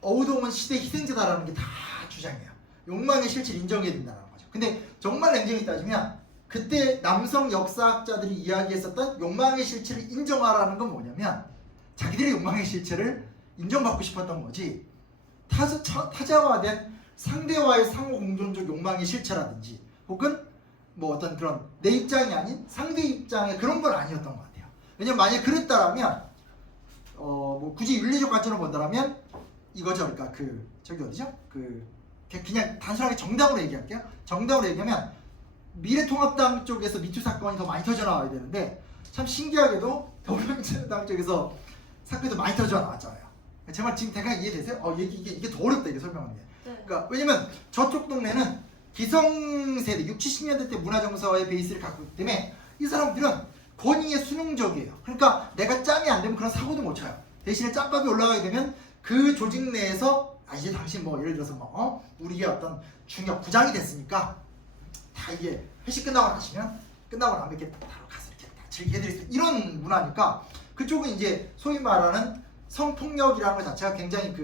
어우동은 시대 희생자다라는 게 다 주장이에요. 욕망의 실체를 인정해야 된다는 거죠. 근데 정말 냉정히 따지면 그때 남성 역사학자들이 이야기했었던 욕망의 실체를 인정하라는 건 뭐냐면 자기들의 욕망의 실체를 인정받고 싶었던 거지 타자화된 상대와의 상호 공존적 욕망의 실체라든지 혹은 뭐 어떤 그런 내 입장이 아닌 상대 입장의 그런 건 아니었던 것 같아요. 왜냐면 만약에 그랬다라면 뭐 굳이 윤리적 관점으로 본다라면 이거죠. 그러니까 저기 어디죠? 그냥 단순하게 정당으로 얘기할게요. 정당으로 얘기하면 미래통합당 쪽에서 미투 사건이 더 많이 터져 나와야 되는데 참 신기하게도 더불어민주당 쪽에서 사건이 더 많이 터져 나왔잖아요. 제 말 지금 대강 이해되세요? 이게 더 어렵다 이게 설명하는 게. 네. 그러니까 왜냐면 저쪽 동네는 기성세대 60, 70년대 때 문화정서의 베이스를 갖고 있기 때문에 이 사람들은 권위에 순응적이에요. 그러니까 내가 짬이 안 되면 그런 사고도 못 쳐요. 대신에 짬밥이 올라가게 되면 그 조직 내에서 이제 당신 뭐 예를 들어서 뭐 우리의 어떤 중요 부장이 됐으니까 다 이게 회식 끝나고 나면 이렇게 바로 가서 이렇게 다 즐기게 될 수 있는 이런 문화니까 그쪽은 이제 소위 말하는 성폭력이라는 것 자체가 굉장히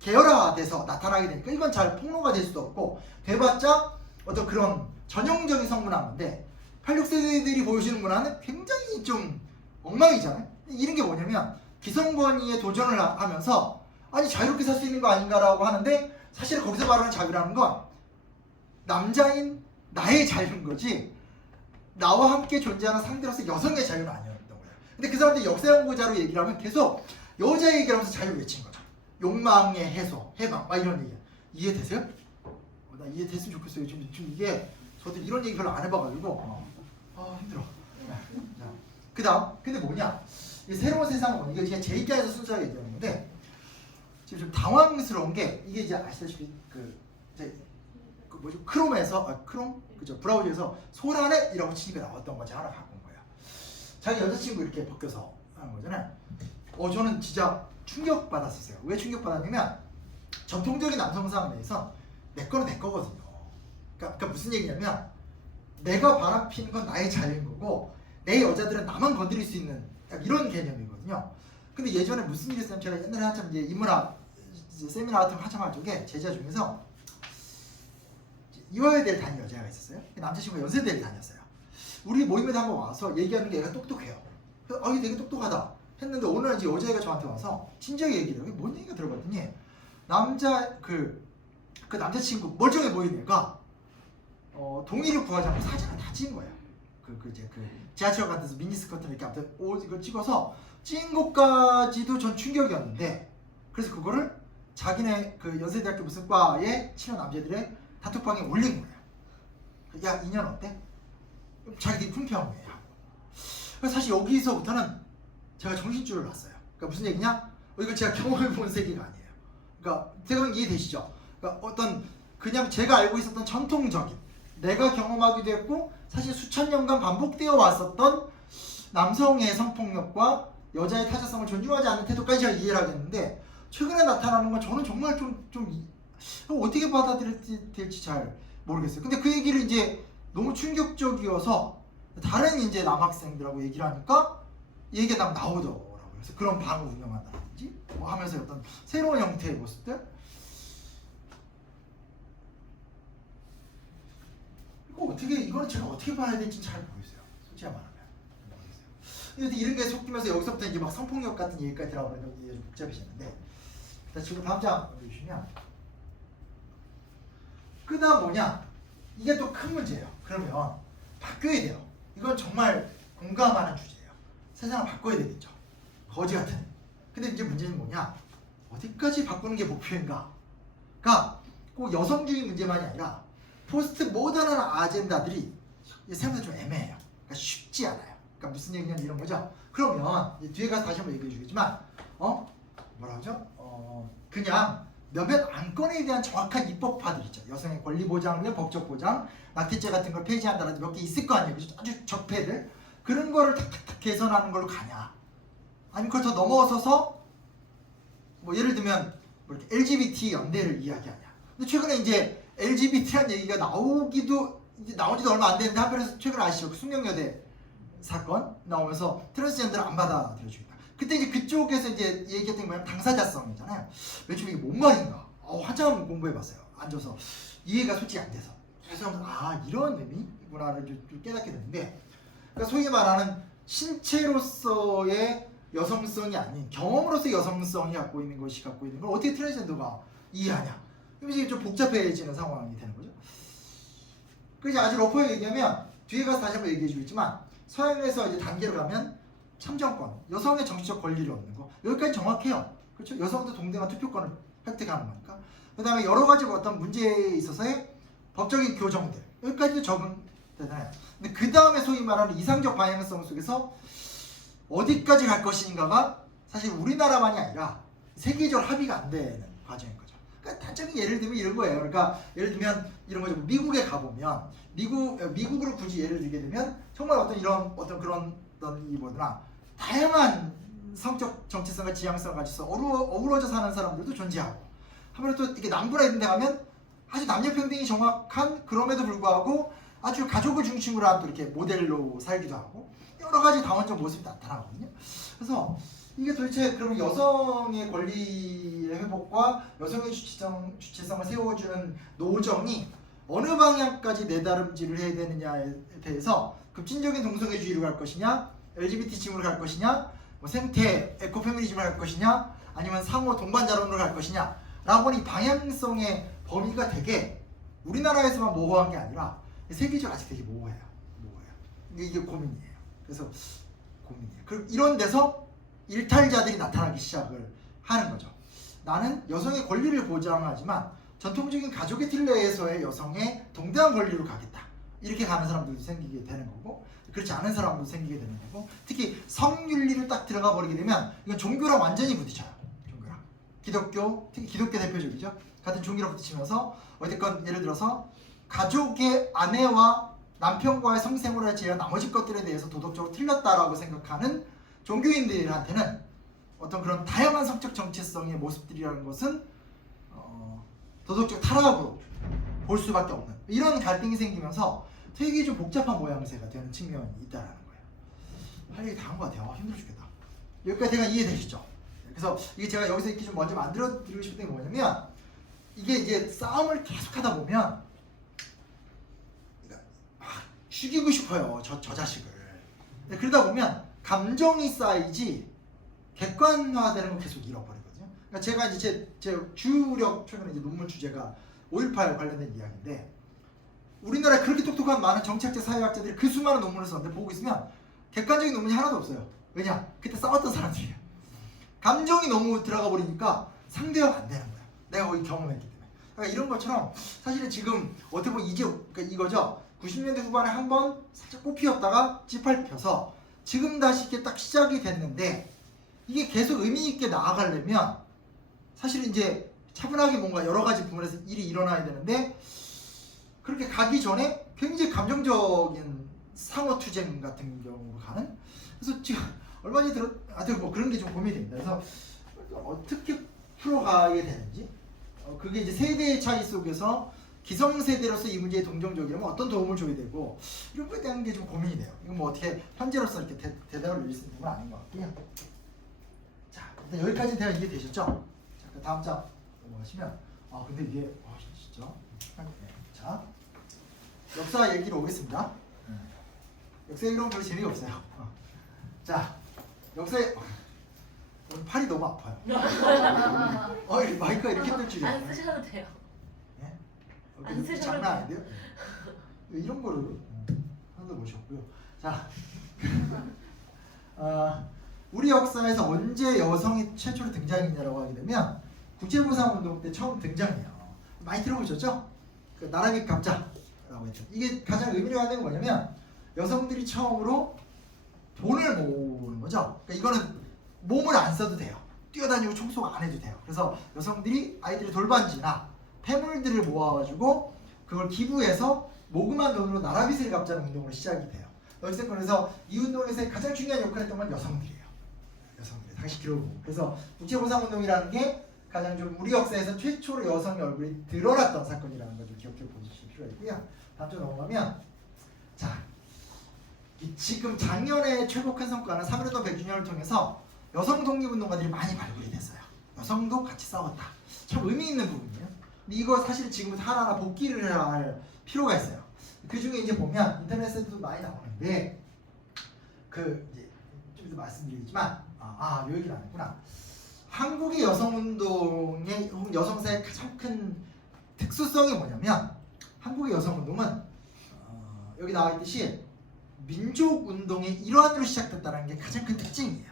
계열화돼서 나타나게 되니까 이건 잘 폭로가 될 수도 없고 돼봤자 어떤 그런 전형적인 성문화인데 86세대들이 보여주는 문화는 굉장히 좀 엉망이잖아요. 이런 게 뭐냐면 기성권위에 도전을 하면서 아니 자유롭게 살 수 있는 거 아닌가라고 하는데 사실 거기서 말하는 자유라는 건 남자인 나의 자유인 거지 나와 함께 존재하는 상대로서 여성의 자유는 아니었던 거예요. 근데 그 사람들이 역사 연구자로 얘기를 하면 계속 여자 얘기를 하면서 자유를 외친 거죠. 욕망의 해소, 해방 막 이런 얘기. 이해되세요? 나 이해됐으면 좋겠어요. 지금 이게 저도 이런 얘기 별로 안 해봐가지고 힘들어. 그 다음 근데 뭐냐 이 새로운 세상은 이게 제 입장에서 순수하게 얘기하는 건데 지금 좀 당황스러운 게 이게 이제 아시다시피 크롬에서 크롬 그죠 브라우저에서 소라넷이라고 치니까 나왔던 거 제가 하나 바꾼 거예요. 자기 여자친구 이렇게 벗겨서 하는 거잖아요. 저는 진짜 충격 받았었어요. 왜 충격 받았냐면 전통적인 남성상 내에서 내 거는 내 거거든요. 그러니까 무슨 얘기냐면 내가 바람 피는 건 나의 자유인 거고 내 여자들은 나만 건드릴 수 있는 이런 개념이거든요. 근데 예전에 무슨 일이 있었냐면 제가 옛날에 한참 이제 인문학 이제 세미나 같은 거 한참 할 적에 제자 중에서 이화여대를 다닌 여자가 있었어요. 남자친구가 연세대를 다녔어요. 우리 모임에 한번 와서 얘기하는 게 얘가 똑똑해요. 그래서 얘 되게 똑똑하다 했는데 어느 날 이제 여자애가 저한테 와서 진지하게 얘기를 해요. 뭔 얘기가 들어봤더니 남자 그 남자친구 멀쩡해 보이는 애가 동의를 구하지 않고 사진을 다 찍은 거예요. 지하철 같은 데서 미니스커트를 이렇게 앞에 옷 이걸 찍어서 찍은 것까지도 전 충격이었는데 그래서 그거를 자기네 그 연세대학교 무슨 과에 친한 남자들의 단톡방에 올린 거예요. 야 인연 어때? 자기들이 품평해. 그래서 사실 여기서부터는 제가 정신줄을 놨어요. 그러니까 무슨 얘기냐? 이거 제가 경험해본 세계가 아니에요. 그러니까 대강 이해되시죠? 그러니까 어떤 그냥 제가 알고 있었던 전통적인 내가 경험하기도 했고 사실 수천 년간 반복되어 왔었던 남성의 성폭력과 여자의 타자성을 존중하지 않는 태도까지 제가 이해를 하겠는데 최근에 나타나는 건 저는 정말 좀 어떻게 받아들여야 될지 잘 모르겠어요. 근데 그 얘기를 이제 너무 충격적이어서 다른 이제 남학생들하고 얘기를 하니까 얘기가 나오더라고요. 그래서 그런 방을 운영한다든지 뭐 하면서 어떤 새로운 형태의 모습들 이거는 제가 어떻게 봐야 될지 잘 모르겠어요. 솔직히 말하면 모르겠어요. 근데 이런 게 섞이면서 여기서부터 이제 막 성폭력 같은 얘기까지 들어가면 이게 좀 복잡해지는데 일단 지금 다음 장 보여주시면 그 다음 뭐냐 이게 또 큰 문제예요. 그러면 바뀌어야 돼요. 이건 정말 공감하는 주제예요. 세상을 바꿔야 되겠죠. 거지 같은. 근데 이제 문제는 뭐냐 어디까지 바꾸는 게 목표인가가 꼭 여성주의 문제만이 아니라 포스트 모던한 아젠다들이 생각보다 좀 애매해요. 그러니까 쉽지 않아요. 그러니까 무슨 얘기냐면 이런 거죠. 그러면 뒤에 가서 다시 한번 얘기해 주겠지만 뭐라 하죠? 그냥 몇몇 안건에 대한 정확한 입법화들 있죠. 여성의 권리 보장을 위한 법적 보장, 낙태죄 같은 걸 폐지한다든지 몇 개 있을 거 아니에요. 그죠? 아주 적폐들 그런 거를 탁탁탁 개선하는 걸로 가냐? 아니면 그걸 더 넘어서서 뭐 예를 들면 뭐 이렇게 LGBT 연대를 이야기하냐? 근데 최근에 이제 LGBT라는 얘기가 나오지도 얼마 안 됐는데 한편에서 최근에 아시죠? 그 숙명여대 사건 나오면서 트랜스젠더를 안 받아들여줍니다. 그때 이제 그쪽에서 이제 얘기했던 게 뭐냐면 당사자성이잖아요. 요즘 이게 뭔 말인가? 한참 공부해봤어요. 앉아서 이해가 솔직히 안 돼서. 그래서 이런 의미구나를 좀 깨닫게 됐는데, 그러니까 소위 말하는 신체로서의 여성성이 아닌 경험으로서 여성성이 갖고 있는 것이 갖고 있는 걸 어떻게 트랜스젠더가 이해하냐? 그럼 이제 좀 복잡해지는 상황이 되는 거죠. 그래서 아주 러프하게 얘기하면 뒤에 가서 다시 한번 얘기해 주겠지만 서양에서 이제 단계로 가면 참정권, 여성의 정치적 권리를 얻는 거 여기까지 정확해요. 그렇죠? 여성도 동등한 투표권을 획득하는 거니까. 그 다음에 여러 가지 어떤 문제에 있어서의 법적인 교정들 여기까지도 적응되잖아요. 근데 그 다음에 소위 말하는 이상적 방향성 속에서 어디까지 갈 것인가가 사실 우리나라만이 아니라 세계적으로 합의가 안 되는 과정인 거죠. 그러니까 단적인 예를 들면 이런 거예요. 그러니까 예를 들면 이런 거죠. 미국에 가보면 미국으로 굳이 예를 들게 되면 정말 그런 이 뭐더라 다양한 성적 정체성과 지향성을 가지고서 어우러져 사는 사람들도 존재하고 아무래도 이렇게 남부나 이런 데 가면 아주 남녀평등이 정확한 그럼에도 불구하고 아주 가족을 중심으로 한 또 이렇게 모델로 살기도 하고 여러 가지 당원적 모습이 나타나거든요. 그래서 이게 도대체 그럼 여성의 권리의 회복과 여성의 주체성을 세워주는 노정이 어느 방향까지 내다름질을 해야 되느냐에 대해서 급진적인 동성애주의로 갈 것이냐, LGBT층으로 갈 것이냐, 뭐 생태 에코페미니즘을 갈 것이냐, 아니면 상호 동반자론으로 갈 것이냐 라고 하는 이 방향성의 범위가 되게 우리나라에서만 모호한 게 아니라 세계적으로 아직 되게 모호해요. 이게 고민이에요. 그래서 고민이에요. 그럼 이런 데서 일탈자들이 나타나기 시작을 하는 거죠. 나는 여성의 권리를 보장하지만 전통적인 가족의 틀 내에서의 여성의 동등한 권리로 가겠다. 이렇게 가는 사람들도 생기게 되는 거고, 그렇지 않은 사람도 생기게 되는 거고, 특히 성윤리를 딱 들어가 버리게 되면 이건 종교랑 완전히 부딪혀요. 종교랑. 기독교, 특히 기독교 대표적이죠. 같은 종교랑 부딪히면서 어쨌건 예를 들어서 가족의 아내와 남편과의 성생활을 제외한 나머지 것들에 대해서 도덕적으로 틀렸다라고 생각하는 종교인들한테는 어떤 그런 다양한 성적 정체성의 모습들이라는 것은 도덕적 타락으로 볼 수밖에 없는 이런 갈등이 생기면서 되게 좀 복잡한 모양새가 되는 측면이 있다는 거예요. 할 얘기 다 한 것 같아요. 힘들어 죽겠다. 여기까지 제가 이해되시죠? 그래서 이게 제가 여기서 이렇게 좀 먼저 만들어 드리고 싶은 게 뭐냐면 이게 이제 싸움을 계속 하다 보면 죽이고 싶어요. 저 자식을. 그러다 보면 감정이 쌓이지 객관화되는 거 계속 잃어버리거든요. 그러니까 제가 이제 제 주력 최근에 이제 논문 주제가 5.18 관련된 이야기인데 우리나라에 그렇게 똑똑한 많은 정치학자, 사회학자들이 그 수많은 논문을 썼는데 보고 있으면 객관적인 논문이 하나도 없어요. 왜냐? 그때 싸웠던 사람들이에요. 감정이 너무 들어가 버리니까 상대화가 안 되는 거야. 내가 거기 경험했기 때문에. 그러니까 이런 것처럼 사실은 지금 어떻게 보면 이제 그러니까 이거죠. 90년대 후반에 한번 살짝 꽃피었다가 찌팔펴서 지금 다시 이렇게 딱 시작이 됐는데 이게 계속 의미 있게 나아가려면 사실은 이제 차분하게 뭔가 여러 가지 부분에서 일이 일어나야 되는데 그렇게 가기 전에 굉장히 감정적인 상호 투쟁 같은 경우로 가는. 그래서 지금 얼마 전에 하여튼 뭐 그런 게 좀 고민이 됩니다. 그래서 어떻게 풀어가야 되는지 그게 이제 세대의 차이 속에서 기성세대로서 이 문제에 동정적이라면 어떤 도움을 줘야 되고 이런 거에 대한 게 좀 고민이 돼요. 이건 뭐 어떻게 현재로서 이렇게 대답을 드릴 수 있는 건 아닌 것 같고요. 자, 일단 여기까지 대화 이해되셨죠? 자, 그 다음 장 넘어가시면 근데 이게 진짜 자, 역사 얘기로 오겠습니다. 역사 얘기로 별로 재미가 없어요. 자, 역사에 오늘 팔이 너무 아파요. 마이크가 이렇게 힘들 줄이야. 안 쓰셔도 돼요. 네? 안 쓰셔도 장난 아닌데요? 이런 거를 하나도 보셨고요. 자, 우리 역사에서 언제 여성이 최초로 등장했냐라고 하게 되면 국제보상운동 때 처음 등장해요. 많이 들어보셨죠? 그 나라비 갑자라고 했죠. 이게 가장 의미를 갖는 건 뭐냐면 여성들이 처음으로 돈을 모으는 거죠. 그러니까 이거는 몸을 안 써도 돼요. 뛰어다니고 청소 안 해도 돼요. 그래서 여성들이 아이들의 돌반지나 폐물들을 모아가지고 그걸 기부해서 모금한 돈으로 나라빚을 갚자는 운동으로 시작이 돼요. 어쨌든 그래서 이 운동에서 가장 중요한 역할을 했던 건 여성들이에요. 여성들이 당시 기록을. 그래서 국제보상운동이라는 게 가장 좀 우리 역사에서 최초로 여성의 얼굴이 드러났던 사건이라는 걸 좀 기억해 보실 필요가 있고요. 다음 주 넘어가면 자, 지금 작년에 최고 큰 성과는 3.1운동 100주년을 통해서 여성 독립운동가들이 많이 발굴이 됐어요. 여성도 같이 싸웠다. 참 의미 있는 부분이에요. 근데 이거 사실 지금부터 하나하나 복기를 해야 할 필요가 있어요. 그 중에 이제 보면 인터넷에도 많이 나오는데 그 이제 좀 이따 말씀드리겠지만 요 얘기를 안 했구나. 한국의 여성운동의 혹은 여성사의 가장 큰 특수성이 뭐냐면 한국의 여성운동은 여기 나와 있듯이 민족운동의 일환으로 시작됐다는 게 가장 큰 특징이에요.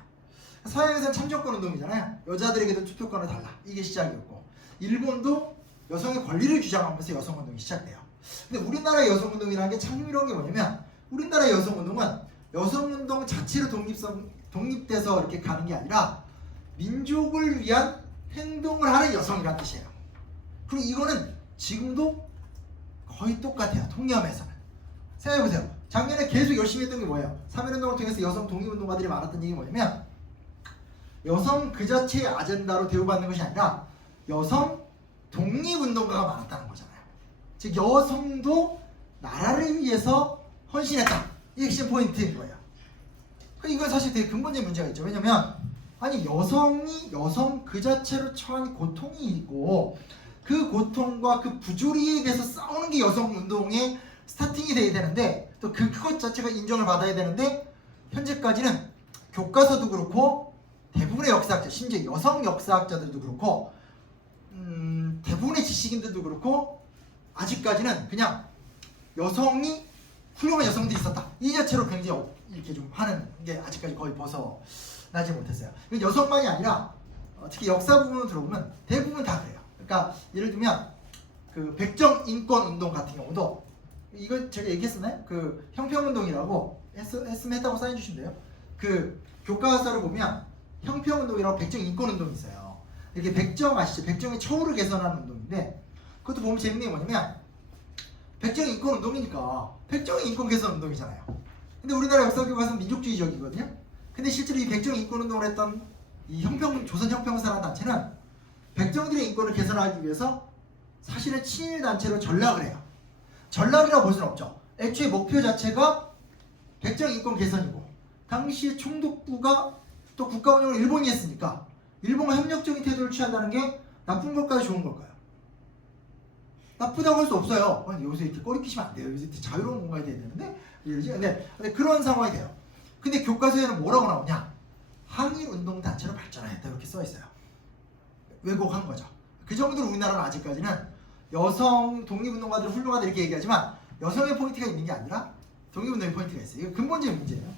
서양에서는 참정권 운동이잖아요. 여자들에게도 투표권을 달라. 이게 시작이었고 일본도 여성의 권리를 주장하면서 여성운동이 시작돼요. 근데 우리나라의 여성운동이라는 게 참 흥미로운 게 뭐냐면 우리나라의 여성운동은 여성운동 자체로 독립돼서 이렇게 가는 게 아니라 민족을 위한 행동을 하는 여성이란 뜻이에요. 그리고 이거는 지금도 거의 똑같아요. 통념에서는. 생각해보세요. 작년에 계속 열심히 했던 게 뭐예요? 3.1운동을 통해서 여성 독립운동가들이 많았던 얘기 뭐냐면 여성 그 자체의 아젠다로 대우받는 것이 아니라 여성 독립운동가가 많았다는 거잖아요. 즉 여성도 나라를 위해서 헌신했다. 이게 핵심 포인트인 거예요. 이건 사실 되게 근본적인 문제가 있죠. 왜냐면 아니 여성 그 자체로 처한 고통이 있고 그 고통과 그 부조리에 대해서 싸우는 게 여성 운동의 스타팅이 돼야 되는데 또 그것 자체가 인정을 받아야 되는데 현재까지는 교과서도 그렇고 대부분의 역사학자, 심지어 여성 역사학자들도 그렇고 대부분의 지식인들도 그렇고 아직까지는 그냥 여성이 훌륭한 여성들이 있었다. 이 자체로 굉장히 이렇게 좀 하는 게 아직까지 거의 벗어나지 못했어요. 여성만이 아니라 특히 역사 부분으로 들어보면 대부분 다 그래요. 그러니까 예를 들면 그 백정 인권 운동 같은 경우도 이거 제가 얘기했었나요? 그 형평운동이라고 했으면 했다고 사인해주시면 돼요. 그 교과서를 보면 형평운동이라고 백정 인권 운동이 있어요. 이렇게 백정 아시죠? 백정의 처우를 개선하는 운동인데 그것도 보면 재밌는 게 뭐냐면 백정 인권 운동이니까 백정의 인권 개선 운동이잖아요. 근데 우리나라 역사 교과서는 민족주의적이거든요. 근데 실제로 이 백정 인권 운동을 했던 이 조선 형평사라는 단체는 백정들의 인권을 개선하기 위해서 사실은 친일 단체로 전락을 해요. 전락이라고 볼 수는 없죠. 애초에 목표 자체가 백정 인권 개선이고 당시에 총독부가 또 국가 운영을 일본이 했으니까 일본과 협력적인 태도를 취한다는 게 나쁜 걸까요? 좋은 걸까요? 나쁘다고 할 수 없어요. 여기서 이렇게 꺼리끼시면 안 돼요. 여기서 이렇게 자유로운 공간이 돼야 되는데 근데 그런 상황이 돼요. 근데 교과서에는 뭐라고 나오냐? 항일운동 단체로 발전했다 이렇게 써 있어요. 왜곡한 거죠. 그 정도로 우리나라는 아직까지는 여성 독립운동가들 훌륭하다 이렇게 얘기하지만 여성의 포인트가 있는 게 아니라 독립운동의 포인트가 있어요. 이거 근본적인 문제예요.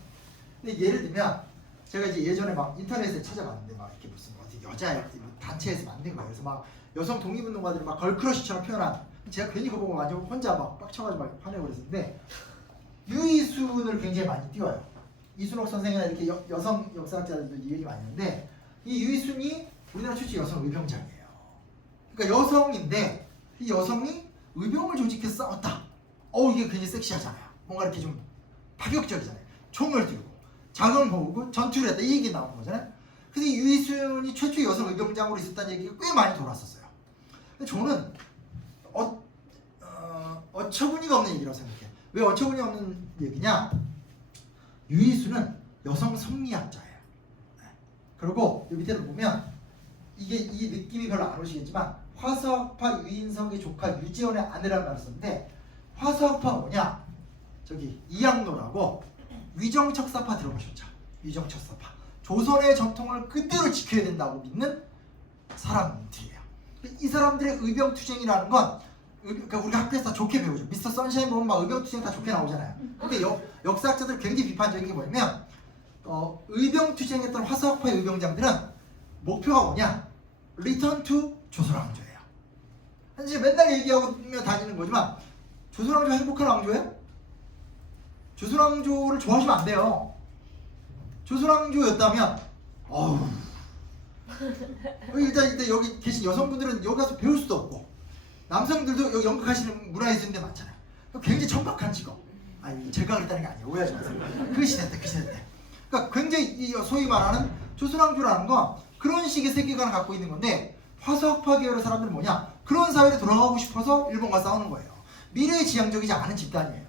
근데 예를 들면 제가 이제 예전에 막 인터넷에 찾아봤는데 막 이렇게 무슨 어디 여자 단체에서 만든 거예요. 그래서 막 여성 독립운동가들이 막 걸크러쉬처럼 표현한 제가 괜히 그거 보고 완전 혼자 막 빡쳐가지고 막 화내고 그랬는데 유이순을 굉장히 많이 띄워요. 이순옥 선생이나 이렇게 여성 역사학자들도 얘기 많이 하는데 이 유이순이 우리나라 최초 여성 의병장이에요. 그러니까 여성인데 이 여성이 의병을 조직해서 싸웠다. 이게 굉장히 섹시하잖아요. 뭔가 이렇게 좀 파격적이잖아요. 총을 들고 장을 모으고 전투를 했다. 이 얘기 나오는 거잖아요. 그래서 이 유이순이 최초 여성 의병장으로 있었다는 얘기가 꽤 많이 돌았었어요. 근데 저는 어처구니가 없는 얘기라고 생각해요. 왜 어처구니가 없는 얘기냐? 유이순은 여성 성리학자예요. 그리고 이 밑에도 보면 이 느낌이 별로 안 오시겠지만 화서학파 유인성의 조카 유지원의 아내라는 말을 썼는데 화서학파가 뭐냐? 저기 이양로라고 위정척사파 들어보셨죠? 위정척사파. 조선의 전통을 그대로 지켜야 된다고 믿는 사람들이에요. 이 사람들의 의병투쟁이라는 건 그러니까 우리가 학교에서 다 좋게 배우죠. 미스터 선샤인 보면 막 의병투쟁 다 좋게 나오잖아요. 근데 역사학자들 굉장히 비판적인 게 뭐냐면 의병투쟁했던 화서학파의 의병장들은 목표가 뭐냐? 리턴 투 조선왕조예요. 이제 맨날 얘기하고 다니는 거지만 조선왕조 행복한 왕조예요? 조선왕조를 좋아하시면 안 돼요. 조선왕조였다면 일단 여기 계신 여성분들은 여기 가서 배울 수도 없고 남성들도 여기 연극하시는 문화예술인데 많잖아요. 굉장히 천박한 직업. 제가 그랬다는 게 아니에요. 오해하지 마세요. 그 시대 때. 그러니까 굉장히 소위 말하는 조선왕조라는 건 그런 식의 세계관을 갖고 있는 건데 화서학파 계열의 사람들은 뭐냐? 그런 사회로 돌아가고 싶어서 일본과 싸우는 거예요. 미래지향적이지 않은 집단이에요.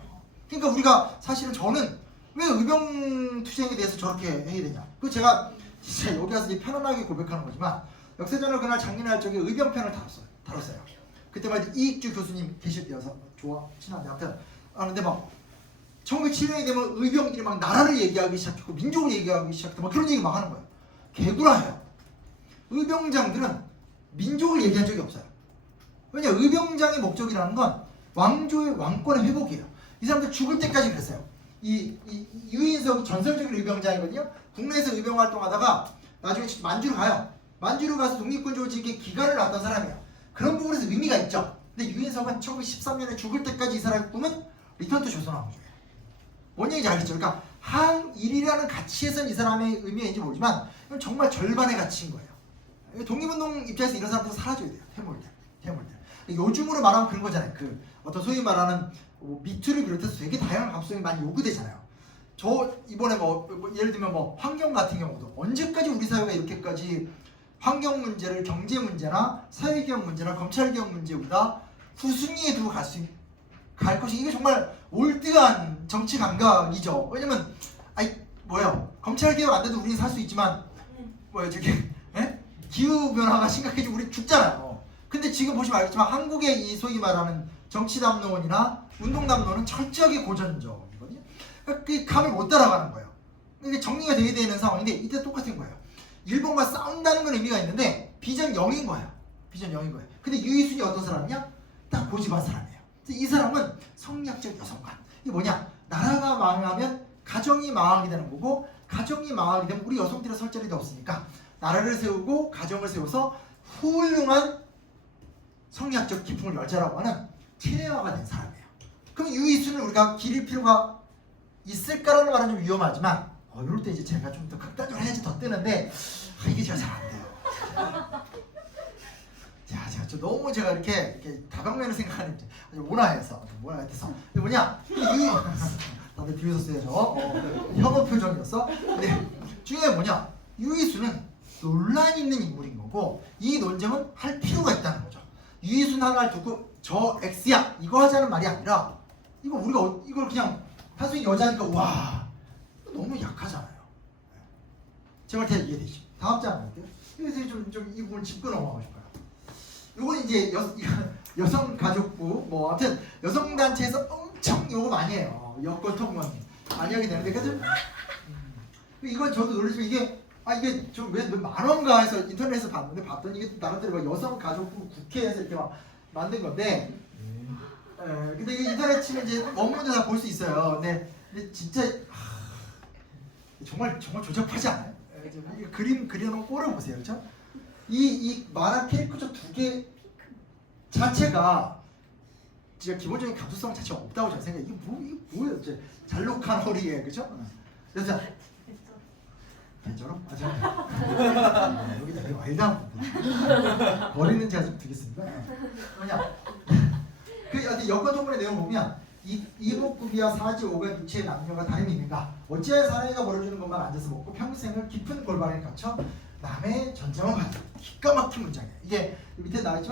그러니까 우리가 사실은 저는 왜 의병투쟁에 대해서 저렇게 해야 되냐? 그 제가 진짜 여기 와서 편안하게 고백하는 거지만 역사전을 그날 작년에 할 적에 의병편을 다뤘어요. 그때 막 이익주 교수님 계실 때여서 친한데 아무튼 근데 막 1907년이 되면 의병들이 막 나라를 얘기하기 시작했고 민족을 얘기하기 시작했고 막 그런 얘기 막 하는 거예요. 개구라예요. 의병장들은 민족을 얘기한 적이 없어요. 왜냐 의병장의 목적이라는 건 왕조의 왕권의 회복이에요. 이 사람들 죽을 때까지 그랬어요. 이 유인석이 전설적인 의병장이거든요. 국내에서 의병 활동하다가 나중에 만주로 가요. 만주로 가서 독립군 조직에 기간을 놨던 사람이에요. 그런 부분에서 의미가 있죠. 근데 유인석은 1913년에 죽을 때까지 이 사람의 꿈은 리턴 투 조선왕조예요. 뭔 얘기인지 알겠죠? 그러니까 항일이라는 가치에선 이 사람의 의미가 있는지 모르지만 이건 정말 절반의 가치인 거예요. 독립운동 입장에서 이런 사람들은 사라져야 돼요. 태물들. 요즘으로 말하면 그런 거잖아요. 그 어떤 소위 말하는 미투를 비롯해서 되게 다양한 감수성이 많이 요구되잖아요. 저 이번에 예를 들면 환경 같은 경우도 언제까지 우리 사회가 이렇게까지 환경 문제를 경제 문제나 사회개혁 문제나 검찰개혁 문제보다 후순위에 두고 갈 수 갈 것이 이게 정말 올드한 정치 감각이죠. 왜냐면 아이 뭐예요? 검찰 개혁 안 돼도 우리는 살 수 있지만 뭐예요 저기 기후 변화가 심각해지고 우리 죽잖아요. 근데 지금 보시면 알겠지만 한국의 이 소위 말하는 정치 담론이나 운동 담론은 철저하게 고전적이거든요. 그러니까 그 감을 못 따라가는 거예요. 이게 정리가 되어야 되는 상황인데 이때 똑같은 거예요. 일본과 싸운다는 건 의미가 있는데 비전 0인 거예요. 비전 0인 거예요. 근데 유이순이 어떤 사람이냐? 딱 고집한 사람이에요. 이 사람은 성리학적 여성관. 이게 뭐냐? 나라가 망하면 가정이 망하게 되는 거고 가정이 망하게 되면 우리 여성들의 설 자리도 없으니까 나라를 세우고 가정을 세워서 훌륭한 성리학적 기품을 열자라고 하는 체내화가 된 사람이에요. 그럼 유이순을 우리가 기릴 필요가 있을까라는 말은 좀 위험하지만 이럴 때 이제 제가 좀 더 극단적으로 해야지 더 뜨는데 이게 제가 잘 안 돼요. 자, 제가 좀 너무 제가 이렇게 다방면을 생각하는 온화해서 근데 뭐냐 다들 비웃어 써야죠. 혐오 표정이었어. 근데 중요한 뭐냐? 유이순은 논란이 있는 인물인 거고 이 논쟁은 할 필요가 있다는 거죠. 유이순 하나를 두고 저 X야 이거 하자는 말이 아니라 이거 우리가 이걸 그냥 단순히 여자니까 와 너무 약하잖아요. 제가 잘 이해되시죠? 다음 장 볼게요. 그래서 좀 이 부분 짚고 넘어가고 싶어요. 이건 이제 여성가족부 뭐 아무튼 여성단체에서 엄청 요거 많이 해요. 여권 통론 많이 하게 되는데 그래서 이건 저도 놀라지만 이게 좀 왜 만 원가 해서 인터넷에서 봤더니 이게 나름대로 막 여성가족부 국회에서 이렇게 막 만든 건데 근데 이게 인터넷 치면 이제 원문도 다 볼 수 있어요. 근데 진짜 정말 조잡하지 않아요? 이 그림 그려놓은 꼴을 보세요, 그렇죠? 이 만화 캐릭터 두 개 자체가 진짜 기본적인 감수성 자체가 없다고 저는 생각해요. 이게 뭐예요? 이제 잘록한 허리에, 그렇죠? 그래서 괜찮아? 여기다 내가 말다 버리는 제가 좀 두겠습니다. 뭐냐? 그 여권 통문의 내용 보면 이목구비와 사지 오간 육체의 남녀가 다름이 있는가? 어찌하여 사람이가 벌어주는 것만 앉아서 먹고 평생을 깊은 골방에 갇혀 남의 전쟁을 받는 기가 막힌 문장이에요. 이게 밑에 나와있지만